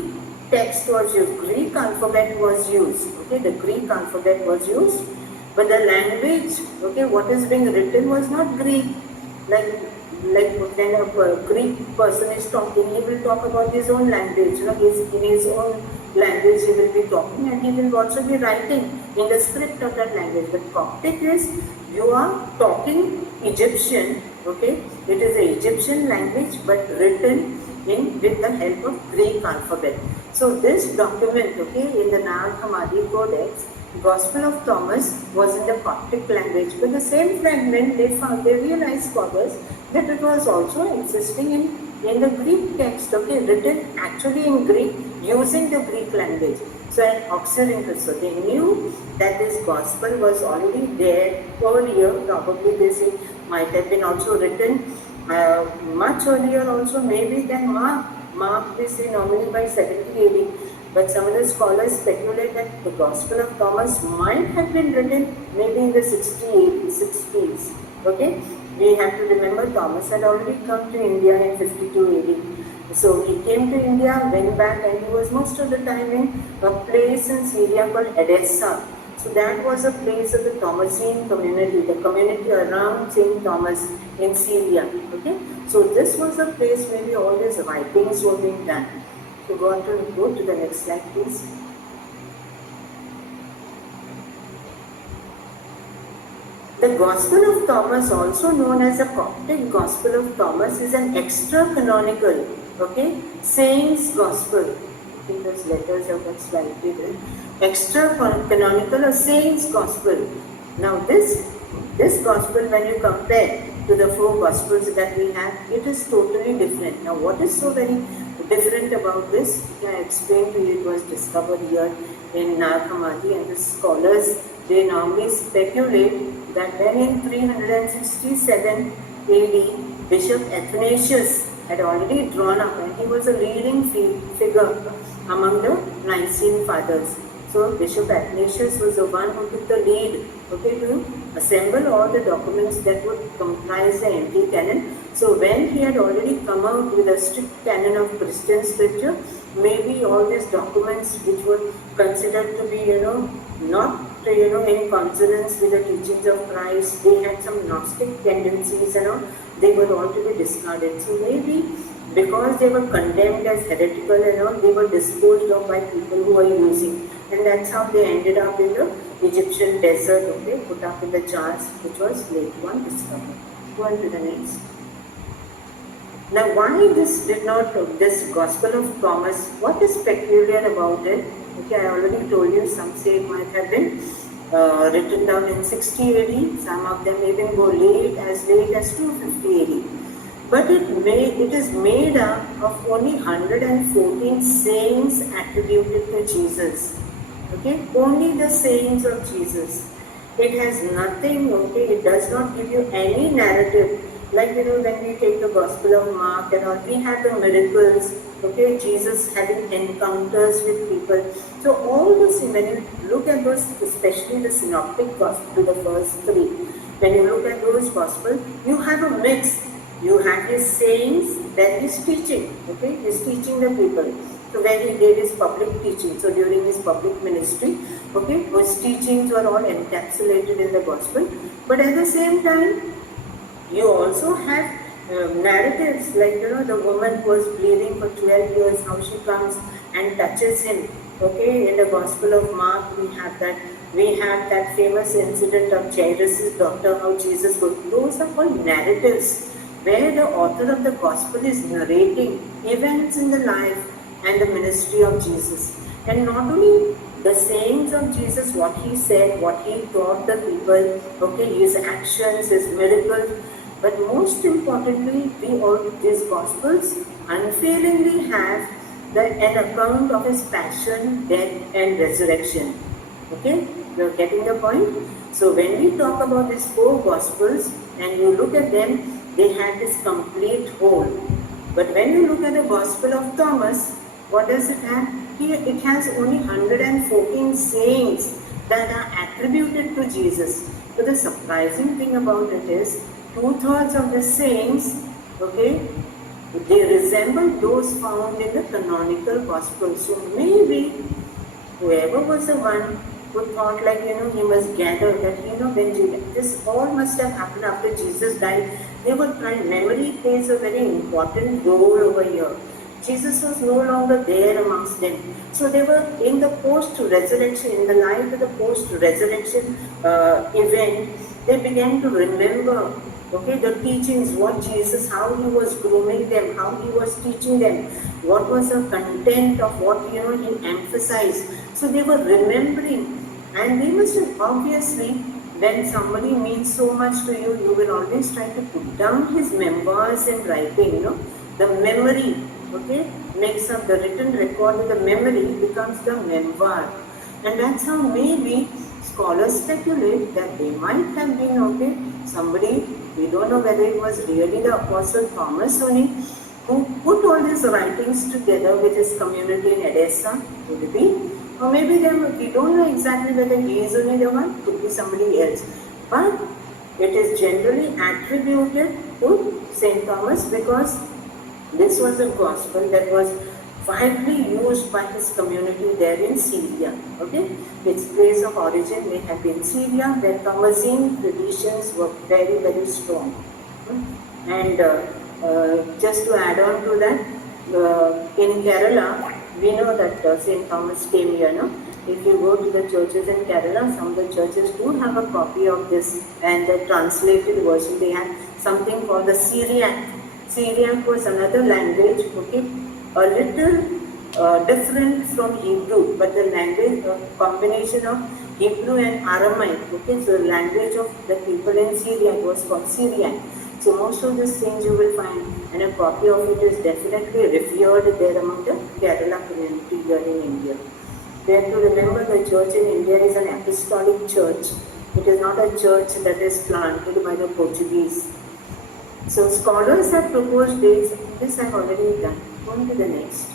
text was used, Greek alphabet was used, okay, the Greek alphabet was used, but the language, okay, what is being written was not Greek. Like when a Greek person is talking, he will talk about his own language, in his own language he will be talking, and he will also be writing in the script of that language. But Coptic is, you are talking Egyptian, okay, it is an Egyptian language but written in with the help of Greek alphabet. So this document, okay, in the Nag Hammadi Codex, Gospel of Thomas was in the Coptic language, but the same fragment they realized, scholars, that it was also existing in the Greek text, okay, written actually in Greek using the Greek language. So at Oxyrhynchus, so they knew that this Gospel was already there earlier. Probably this might have been also written much earlier also, maybe than Mark. Mark we say normally by 70 AD. But some of the scholars speculate that the Gospel of Thomas might have been written maybe in the 60s. Okay, we have to remember Thomas had already come to India in 52 AD. So he came to India, went back, and he was most of the time in a place in Syria called Edessa. So that was a place of the Thomasine community, the community around St. Thomas in Syria. Okay, so this was a place where all these writings were being done. So go to the next slide, please. The Gospel of Thomas, also known as the Coptic Gospel of Thomas, is an extra-canonical, okay, Saints Gospel. I think those letters have got slightly different. Extra-canonical or Saints Gospel. Now this Gospel, when you compare to the 4 Gospels that we have, it is totally different. Now what is so very different about this? I explained to you, it was discovered here in Nag Hammadi, and the scholars, they normally speculate that when in 367 AD, Bishop Athanasius had already drawn up, and he was a leading figure among the Nicene Fathers. So Bishop Athanasius was the one who took the lead, okay, to assemble all the documents that would comprise the empty canon. So when he had already come out with a strict canon of Christian scripture, maybe all these documents which were considered to be, not, in consonance with the teachings of Christ, they had some Gnostic tendencies, they were all to be discarded. So maybe because they were condemned as heretical, they were disposed of by people who were using. And that's how they ended up in the Egyptian desert, okay, put up in the jars, which was later on discovered. Go on to the next. Now, why this Gospel of Thomas, what is peculiar about it? Okay, I already told you, some say it might have been written down in 60 AD, some of them even go late as 250 AD. But it is made up of only 114 sayings attributed to Jesus. Okay, only the sayings of Jesus. It has nothing, okay, it does not give you any narrative Like, when we take the Gospel of Mark and all, we have the miracles, okay, Jesus having encounters with people. So all those, when you look at those, especially the synoptic gospel, the first three, when you look at those gospel, you have a mix. You have his sayings, then his teaching, okay, he's teaching the people. So where he gave his public teaching, so during his public ministry, okay, his teachings were all encapsulated in the gospel. But at the same time, you also have narratives like, the woman who was bleeding for 12 years, how she comes and touches him. Okay, in the Gospel of Mark, we have that famous incident of Jairus' daughter, how Jesus goes. Those are called narratives, where the author of the Gospel is narrating events in the life and the ministry of Jesus. And not only the sayings of Jesus, what he said, what he taught the people, okay, his actions, his miracles, but most importantly, these Gospels unfailingly have an account of his passion, death, and resurrection. Okay, you're getting the point? So when we talk about these four Gospels and you look at them, they have this complete whole. But when you look at the Gospel of Thomas, what does it have? It has only 114 sayings that are attributed to Jesus. So the surprising thing about it is, 2/3 of the sayings, okay, they resemble those found in the canonical gospel. So maybe whoever was the one who thought like, he must gather that, when this all must have happened after Jesus died, they were trying, memory plays a very important role over here. Jesus was no longer there amongst them. So they were in the post-resurrection, in the light of the post-resurrection event, they began to remember, okay, the teachings, what Jesus, how he was grooming them, how he was teaching them, what was the content of what, he emphasized. So they were remembering, and they must have obviously, when somebody means so much to you, you will always try to put down his memoirs and writing, the memory, okay, makes up the written record of the memory becomes the memoir. And that's how maybe scholars speculate that they might have been, okay, somebody, we don't know whether it was really the Apostle Thomas only, who put all these writings together with his community in Edessa, could it be? Or maybe we don't know exactly whether he is only the one, could be somebody else. But it is generally attributed to St. Thomas because this was a gospel that was widely used by his community there in Syria. Okay, its place of origin may have been Syria, where Thomasine traditions were very, very strong. And just to add on to that, in Kerala, we know that St. Thomas came here. No? If you go to the churches in Kerala, some of the churches do have a copy of this, and the translated version. They have something called the Syriac. Syriac was another language, okay, a little different from Hebrew, but the language, combination of Hebrew and Aramaic, okay, so the language of the people in Syria was called Syriac. So most of these things you will find, and a copy of it is definitely revered there among the Kerala community here in India. We have to remember the church in India is an apostolic church. It is not a church that is planted by the Portuguese. So scholars have proposed dates. This I have already done. On to the next.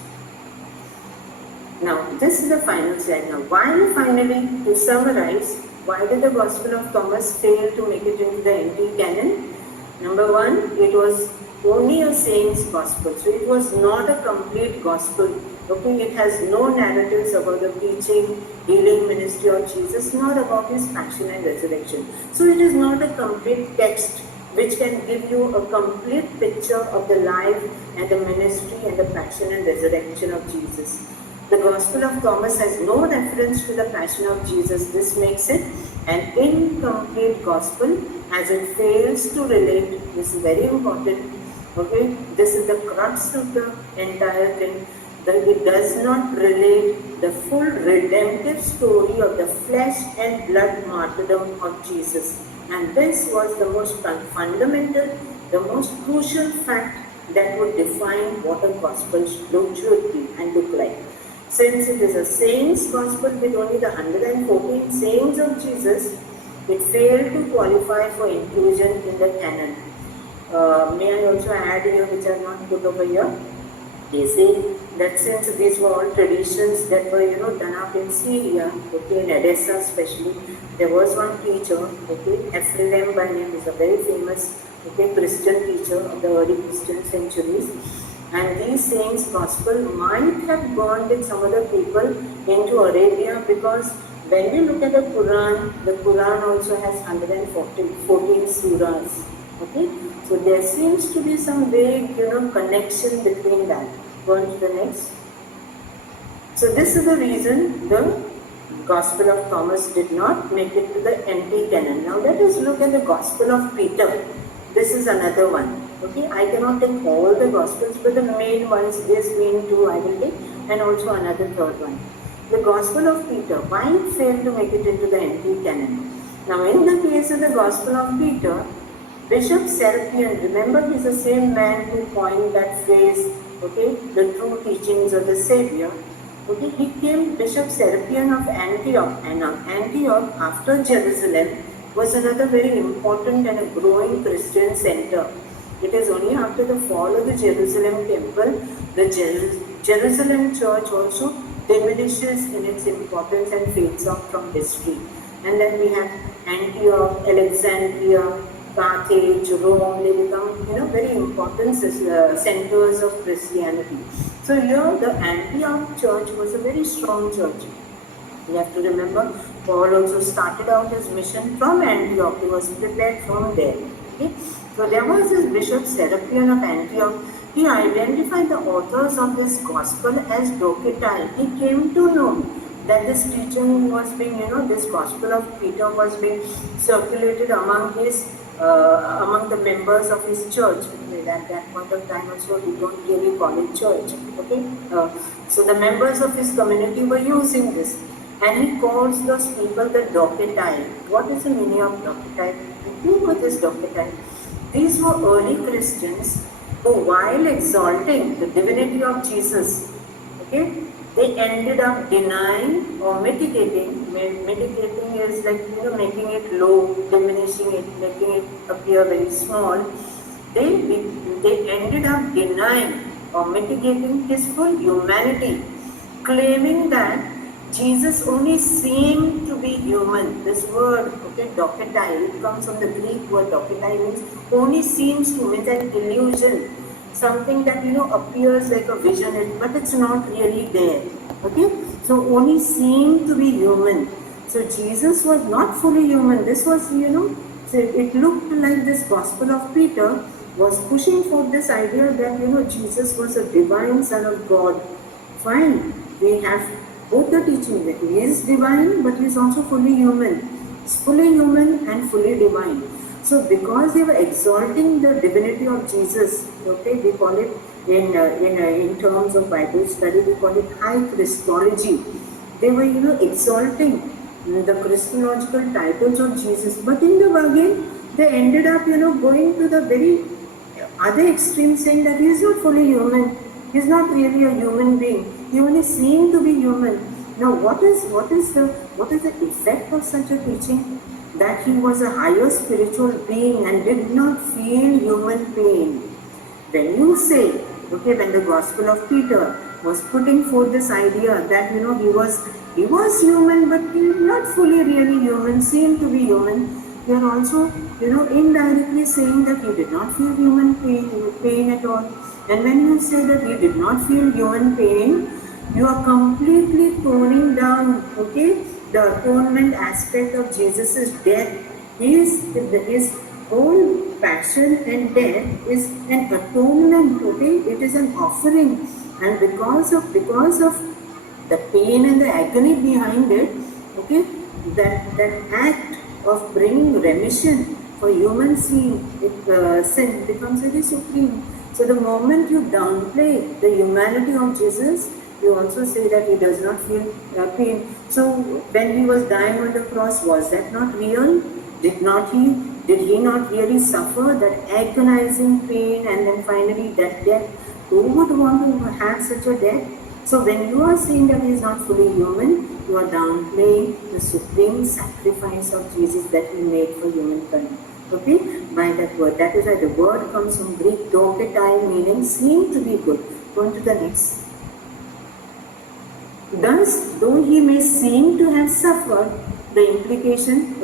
Now, this is the final slide. Now, finally, to summarize, why did the Gospel of Thomas fail to make it into the NT canon? Number one, it was only a saint's gospel. So it was not a complete gospel. Okay, it has no narratives about the teaching, healing ministry of Jesus, nor about his passion and resurrection. So it is not a complete text which can give you a complete picture of the life and the ministry and the passion and resurrection of Jesus. The Gospel of Thomas has no reference to the passion of Jesus. This makes it an incomplete gospel as it fails to relate. This is very important. Okay, this is the crux of the entire thing. That it does not relate the full redemptive story of the flesh and blood martyrdom of Jesus. And this was the most fundamental, the most crucial fact that would define what a gospel should be and look like. Since it is a saint's gospel with only the 114 sayings of Jesus, it failed to qualify for inclusion in the canon. may I also add here, which are not put over here? They say that since these were all traditions that were, done up in Syria, okay, in Edessa especially, there was one teacher, okay, Ephraim by name, is a very famous, okay, Christian teacher of the early Christian centuries. And these sayings, gospel might have gone with some other people into Arabia, because when we look at the Quran also has 114 surahs. Okay, so there seems to be some vague, connection between that. Go on to the next. So this is the reason the Gospel of Thomas did not make it to the NT canon. Now let us look at the Gospel of Peter. This is another one. Okay, I cannot take all the Gospels, but the main ones, this being two I will take, and also another third one. The Gospel of Peter, why it failed to make it into the NT canon? Now in the case of the Gospel of Peter, Bishop Serapion, remember he's the same man who coined that phrase, okay, the true teachings of the Savior. Okay, he came Bishop Serapion of Antioch, and Antioch after Jerusalem was another very important and a growing Christian center. It is only after the fall of the Jerusalem temple, the Jerusalem church also diminishes in its importance and fades off from history. And then we have Antioch, Alexandria, Carthage, Rome, they become, very important centers of Christianity. So here the Antioch church was a very strong church. You have to remember, Paul also started out his mission from Antioch. He was prepared from there. Okay? So there was this Bishop Serapion of Antioch. He identified the authors of this gospel as Docetai. He came to know that this teaching was being, this Gospel of Peter was being circulated among the members of his church. At that point of time also, we don't really call it church. Okay, so the members of his community were using this, and he calls those people the Docetai. What is the meaning of Docetai? Who were these Docetai? These were early Christians who, while exalting the divinity of Jesus, okay, they ended up denying or mitigating. Mitigating is like, making it low, diminishing it, making it appear very small. They ended up denying or mitigating his full humanity, claiming that Jesus only seemed to be human. This word, okay, Docetai, it comes from the Greek word Docetai, means only seems to, means an illusion. Something that, appears like a vision, but it's not really there. Okay, so only seemed to be human. So Jesus was not fully human. This was, so it looked like this Gospel of Peter was pushing for this idea that, Jesus was a divine Son of God. Fine, we have both the teaching that he is divine, but he is also fully human. He's fully human and fully divine. So because they were exalting the divinity of Jesus, okay, we call it in terms of Bible study, we call it high Christology. They were, exalting the Christological titles of Jesus, but in the bargain, they ended up, going to the very other extreme, saying that he is not fully human. He is not really a human being. He only seemed to be human. Now, what is the effect of such a teaching? That he was a higher spiritual being and did not feel human pain. When you say, okay, when the Gospel of Peter was putting forth this idea that, he was human, but he was not fully really human, seemed to be human, you are also, indirectly saying that he did not feel human pain at all. And when you say that he did not feel human pain, you are completely toning down, okay, the atonement aspect of Jesus' death. His whole passion and death is an atonement, okay? It is an offering. And because of the pain and the agony behind it, okay, that act of bringing remission for human sin becomes very supreme. So the moment you downplay the humanity of Jesus, you also say that he does not feel pain. So when he was dying on the cross, was that not real? Did he not really suffer that agonizing pain and then finally that death? Who would want to have such a death? So when you are saying that he is not fully human, you are downplaying the supreme sacrifice of Jesus that he made for humankind. Okay? by that word. That is why the word comes from Greek doketai, meaning seem to be good. Go on to the next. Thus, though he may seem to have suffered, the implication,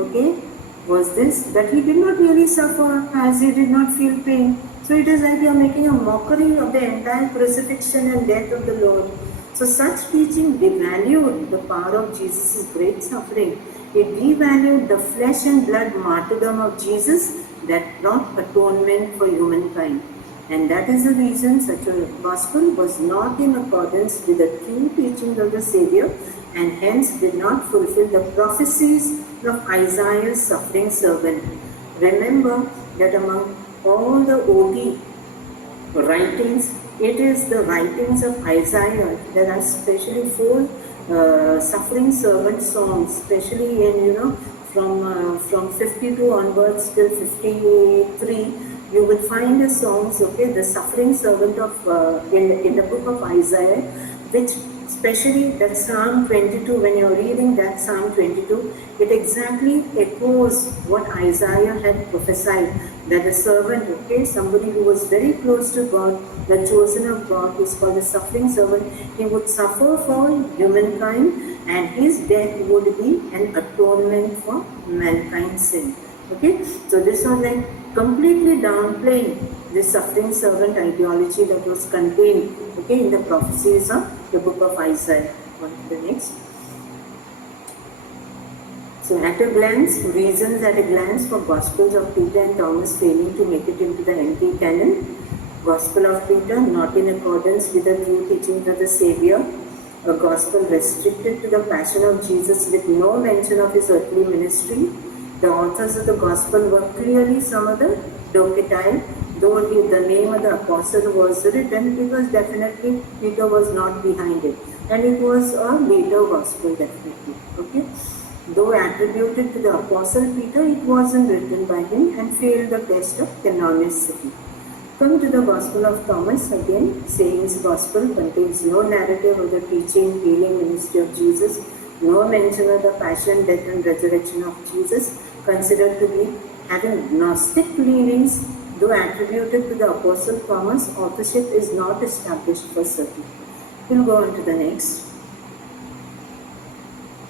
was this, that he did not really suffer, as he did not feel pain. So it is like you are making a mockery of the entire crucifixion and death of the Lord. So such teaching devalued the power of Jesus' great suffering. It devalued the flesh and blood martyrdom of Jesus that brought atonement for humankind. And that is the reason such a gospel was not in accordance with the true teaching of the Savior, and hence did not fulfill the prophecies of Isaiah's suffering servant. Remember that among all the OT writings, it is the writings of Isaiah. There are especially 4 suffering servant songs, especially in from 52 onwards till 53. You will find the songs, the suffering servant of in the book of Isaiah, which especially that Psalm 22, when you're reading that Psalm 22, it exactly echoes what Isaiah had prophesied, that the servant, somebody who was very close to God, the chosen of God, who is called the suffering servant, he would suffer for humankind, and his death would be an atonement for mankind's sin. So this was like completely downplaying the suffering servant ideology that was contained in the prophecies of the book of Isaiah. On to the next. So at a glance, reasons at a glance for Gospels of Peter and Thomas failing to make it into the NT canon. Gospel of Peter, not in accordance with the true teachings of the Savior. A gospel restricted to the passion of Jesus with no mention of his earthly ministry. The authors of the gospel were clearly some of the doketai, though the name of the apostle was written, because definitely Peter was not behind it. And it was a later gospel, definitely. Though attributed to the apostle Peter, it wasn't written by him and failed the test of canonicity. Come to the Gospel of Thomas again. Saying's Gospel contains no narrative of the teaching, healing ministry of Jesus, no mention of the passion, death and resurrection of Jesus, considered to be having Gnostic leanings, though attributed to the Apostle Thomas, authorship is not established for certain. We'll go on to the next.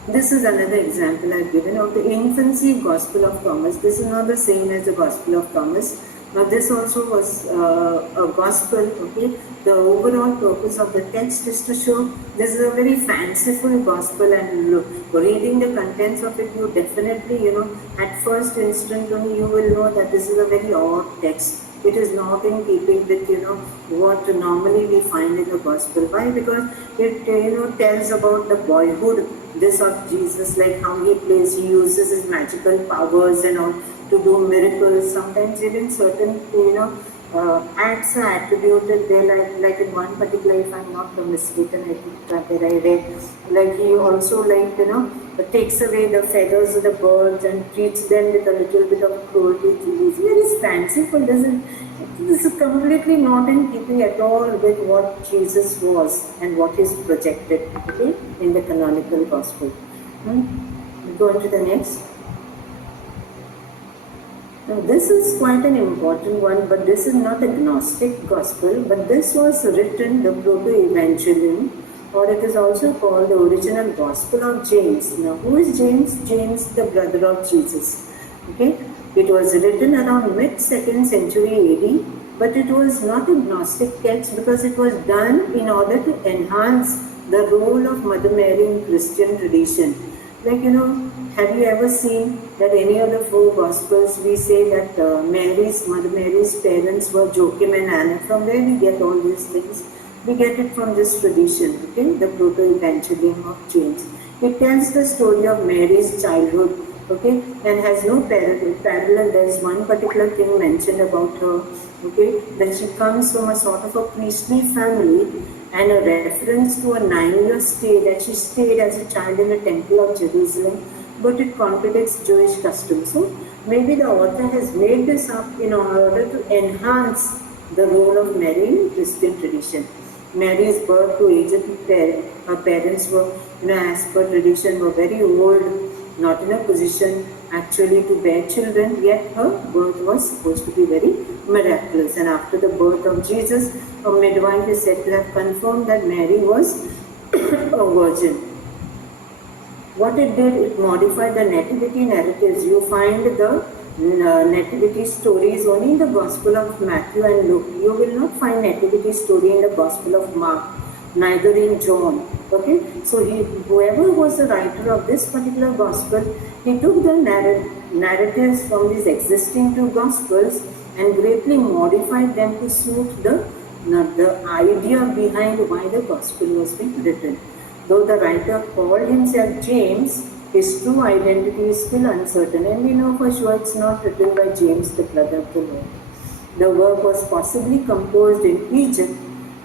This is another example I've given of the infancy Gospel of Thomas. This is not the same as the Gospel of Thomas. Now this also was a gospel, The overall purpose of the text is to show this is a very fanciful gospel, and reading the contents of it, you definitely, at first instant only you will know that this is a very odd text. It is not in keeping with, what normally we find in the gospel. Why? Because it, tells about the boyhood, this of Jesus, like how he plays, he uses his magical powers and all to do miracles. Sometimes even certain, acts are attributed there, like in one particular, if I'm not mistaken, I think that I read, like he also takes away the feathers of the birds and treats them with a little bit of cruelty. It's very fanciful, this is completely not in keeping at all with what Jesus was and what is projected, in the canonical gospel. Go on to the next. Now this is quite an important one, but this is not a Gnostic gospel, but this was written, the Proto-Evangelium, or it is also called the original Gospel of James. Now who is James? James, the brother of Jesus. It was written around mid-2nd century AD, but it was not a Gnostic text because it was done in order to enhance the role of Mother Mary in Christian tradition. Like, have you ever seen that any of the 4 Gospels, we say that Mother Mary's parents were Joachim and Anna. From where we get all these things? We get it from this tradition, the Proto-Evangelium of James. It tells the story of Mary's childhood, and has no parallel. There is one particular thing mentioned about her, that she comes from a sort of a priestly family, and a reference to a 9-year stay that she stayed as a child in the Temple of Jerusalem, but it contradicts Jewish custom. So maybe the author has made this up in order to enhance the role of Mary in Christian tradition. Mary's birth to aged her parents were, as per tradition, were very old, not in a position actually to bear children, yet her birth was supposed to be very miraculous. And after the birth of Jesus, a midwife is said to have confirmed that Mary was a virgin. What it did, it modified the nativity narratives. You find the nativity stories only in the Gospel of Matthew and Luke. You will not find nativity story in the Gospel of Mark, neither in John. Okay, so whoever was the writer of this particular Gospel, he took the narratives from these existing two Gospels and greatly modified them to suit the idea behind why the Gospel was being written. Though the writer called himself James, his true identity is still uncertain, and we know for sure it's not written by James, the brother of the Lord. The work was possibly composed in Egypt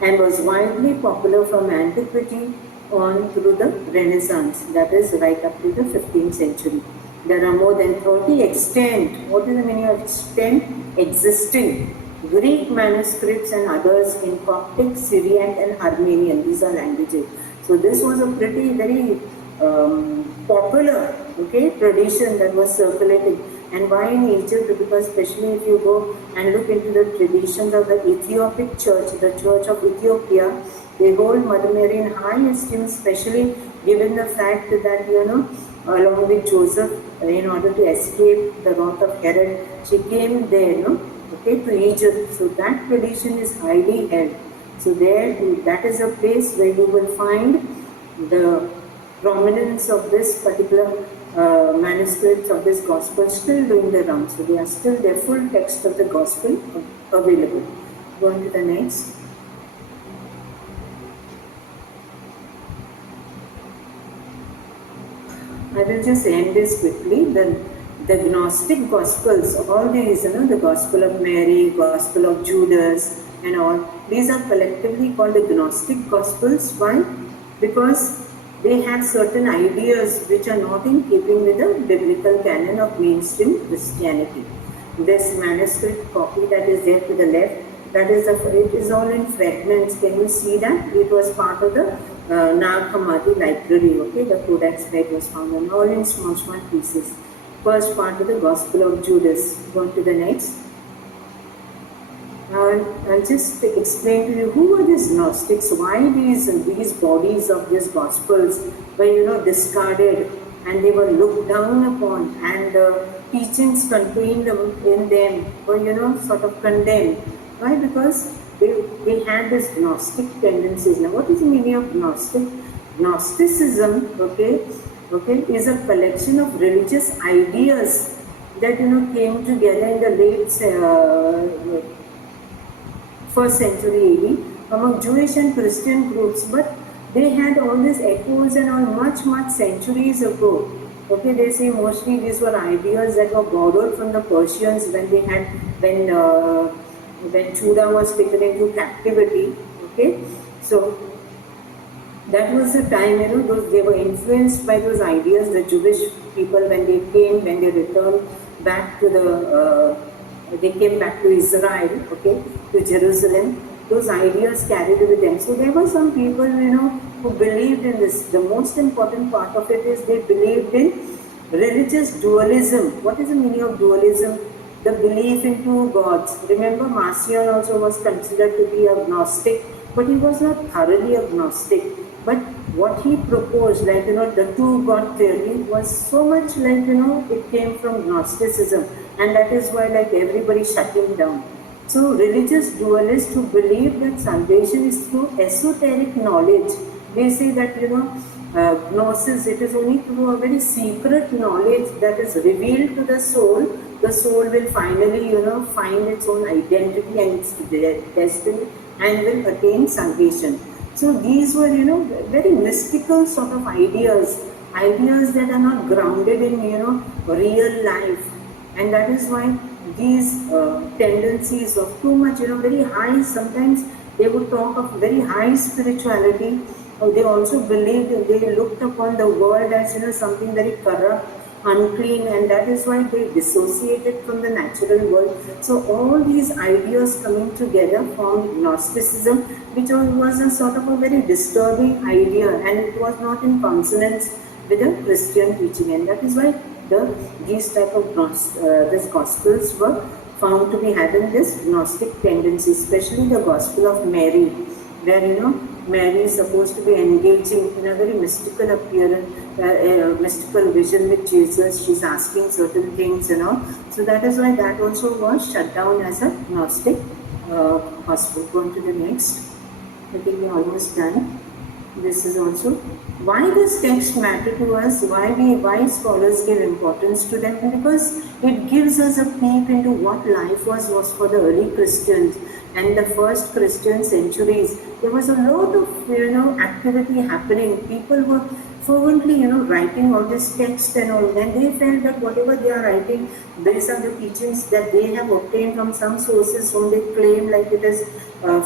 and was widely popular from antiquity on through the Renaissance, that is right up to the 15th century. There are more than 30 extant, what is the meaning of extant? Existing Greek manuscripts and others in Coptic, Syriac and Armenian. These are languages. So this was a pretty very popular tradition that was circulating. And why in Egypt? Because especially if you go and look into the traditions of the Ethiopic church, the Church of Ethiopia, they hold Mother Mary in high esteem, especially given the fact that, along with Joseph, in order to escape the wrath of Herod, she came there, to Egypt. So that tradition is highly held. So there, that is a place where you will find the prominence of this particular manuscripts of this gospel still doing the rounds. So they are still the full text of the gospel available. Go on to the next. I will just end this quickly. The Gnostic Gospels, all these, the Gospel of Mary, Gospel of Judas, and all, these are collectively called the Gnostic Gospels. Why? Because they have certain ideas which are not in keeping with the biblical canon of mainstream Christianity. This manuscript copy that is there to the left, it is all in fragments. Can you see that? It was part of the Nag Hammadi library, the Codex where it was found, and all in small pieces. First part of the Gospel of Judas. Go on to the next. I'll just explain to you who were these Gnostics, why these bodies of these Gospels were discarded and they were looked down upon, and the teachings contained in them were sort of condemned. Why? Because they had these Gnostic tendencies. Now what is the meaning of Gnostic? Gnosticism is a collection of religious ideas that came together in the late 1st century AD among Jewish and Christian groups, but they had all these echoes and all much centuries ago. They say mostly these were ideas that were borrowed from the Persians when Judah was taken into captivity. So that was the time, they were influenced by those ideas. The Jewish people, when they returned back to they came back to Israel, to Jerusalem, those ideas carried with them. So there were some people, who believed in this. The most important part of it is they believed in religious dualism. What is the meaning of dualism? The belief in two gods. Remember, Marcion also was considered to be agnostic, but he was not thoroughly agnostic. But what he proposed, the two God theory, was so much it came from Gnosticism, and that is why everybody shut him down. So religious dualists who believe that salvation is through esoteric knowledge, they say that gnosis, it is only through a very secret knowledge that is revealed to the soul will finally find its own identity and its destiny and will attain salvation. So these were very mystical sort of ideas that are not grounded in real life, and that is why these tendencies of too much very high, sometimes they would talk of very high spirituality. They also believed, they looked upon the world as something very corrupt, unclean, and that is why they dissociated from the natural world. So all these ideas coming together formed Gnosticism, which was a sort of a very disturbing idea, and it was not in consonance with the Christian teaching, and that is why these type of this Gospels were found to be having this Gnostic tendency, especially the Gospel of Mary, where Mary is supposed to be engaging in a very mystical appearance, mystical vision with Jesus. She's asking certain things, So that is why that also was shut down as a Gnostic Gospel. Go on to the next. I think we're almost done. This is also why this text matter to us, why scholars give importance to them, because it gives us a peep into what life was for the early Christians and the first Christian centuries. There was a lot of activity happening. People were fervently writing all this text and all, and they felt that whatever they are writing, based on the teachings that they have obtained from some sources whom they claim like it is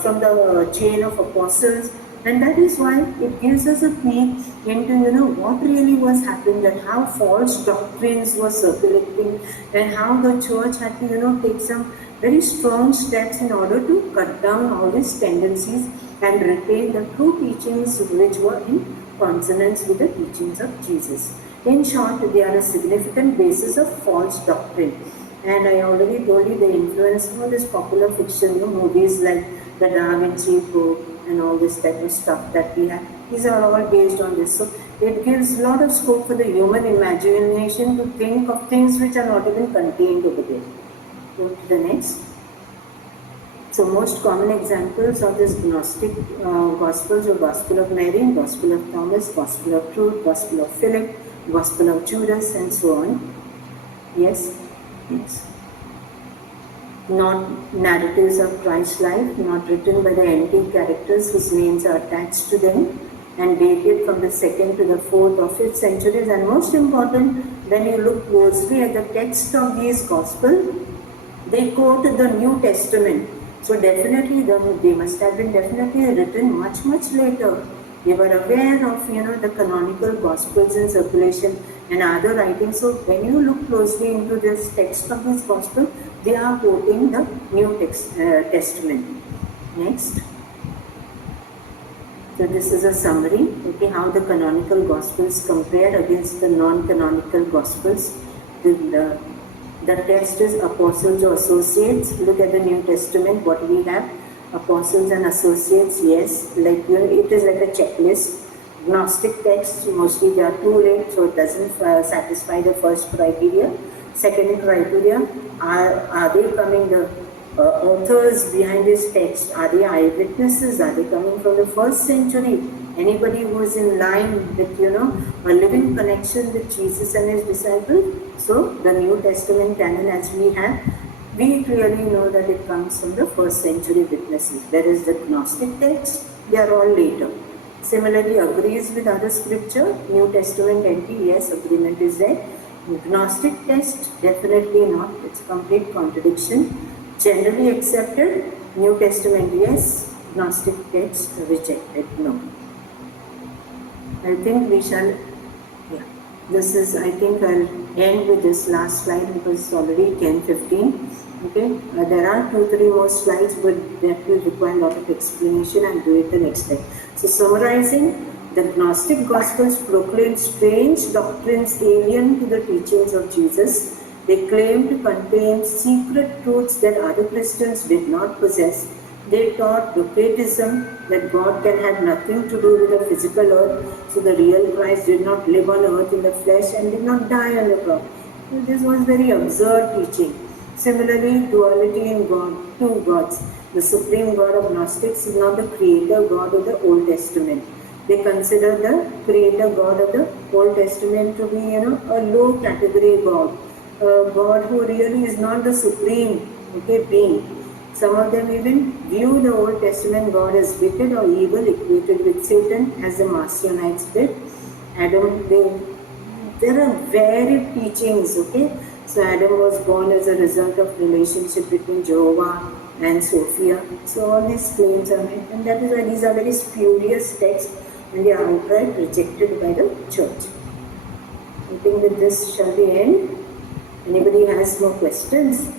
from the chain of apostles. And that is why it gives us a peek into what really was happening, that how false doctrines were circulating, and how the church had to take some very strong steps in order to cut down all these tendencies and retain the true teachings which were in consonance with the teachings of Jesus. In short, they are a significant basis of false doctrine. And I already told you the influence of this popular fiction, movies like the Da Vinci Code and all this type of stuff that we have. These are all based on this. So it gives a lot of scope for the human imagination to think of things which are not even contained over there. Go to the next. So most common examples of this Gnostic Gospels are Gospel of Mary, Gospel of Thomas, Gospel of Truth, Gospel of Philip, Gospel of Judas, and so on. Yes? Yes. Not narratives of Christ's life, not written by the antique characters whose names are attached to them, and dated from the 2nd to the 4th or 5th centuries. And most important, when you look closely at the text of these Gospels, they quote the New Testament. So definitely, they must have been definitely written much, much later. They were aware of, the canonical Gospels in circulation and other writings. So when you look closely into this text of this Gospel, they are quoting the New Testament. Next. So this is a summary, how the canonical Gospels compare against the non-canonical Gospels. The text is apostles or associates. Look at the New Testament, what we have. Apostles and associates, yes, it is like a checklist. Gnostic texts, mostly they are too late, so it doesn't satisfy the first criteria. Second criteria, are they coming, the authors behind this text, are they eyewitnesses? Are they coming from the first century? Anybody who is in line with, a living connection with Jesus and his disciples? So the New Testament canon as we have, we clearly know that it comes from the first century witnesses. Whereas the Gnostic texts, they are all later. Similarly, agrees with other scripture, New Testament NT, yes, agreement is there. Gnostic text, definitely not. It's complete contradiction. Generally accepted, New Testament, yes. Gnostic text, rejected, no. I think we shall, this is, I think I'll end with this last slide because it's already 10:15. Okay, there are 2-3 more slides, but that will require a lot of explanation. I'll do it the next time. So summarizing, the Gnostic Gospels proclaim strange doctrines alien to the teachings of Jesus. They claim to contain secret truths that other Christians did not possess. They taught docetism, that God can have nothing to do with the physical earth. So the real Christ did not live on earth in the flesh and did not die on the cross. So this was very absurd teaching. Similarly, duality in God, two gods. The supreme God of Gnostics is not the creator God of the Old Testament. They consider the creator God of the Old Testament to be, a low category God. A God who really is not the supreme, being. Some of them even view the Old Testament God as wicked or evil, equated with Satan, as the Marcionites did. There are varied teachings, So Adam was born as a result of relationship between Jehovah and Sophia. So all these claims are made, and that is why these are very spurious texts and they are outright rejected by the church. I think with this shall we end. Anybody has more questions?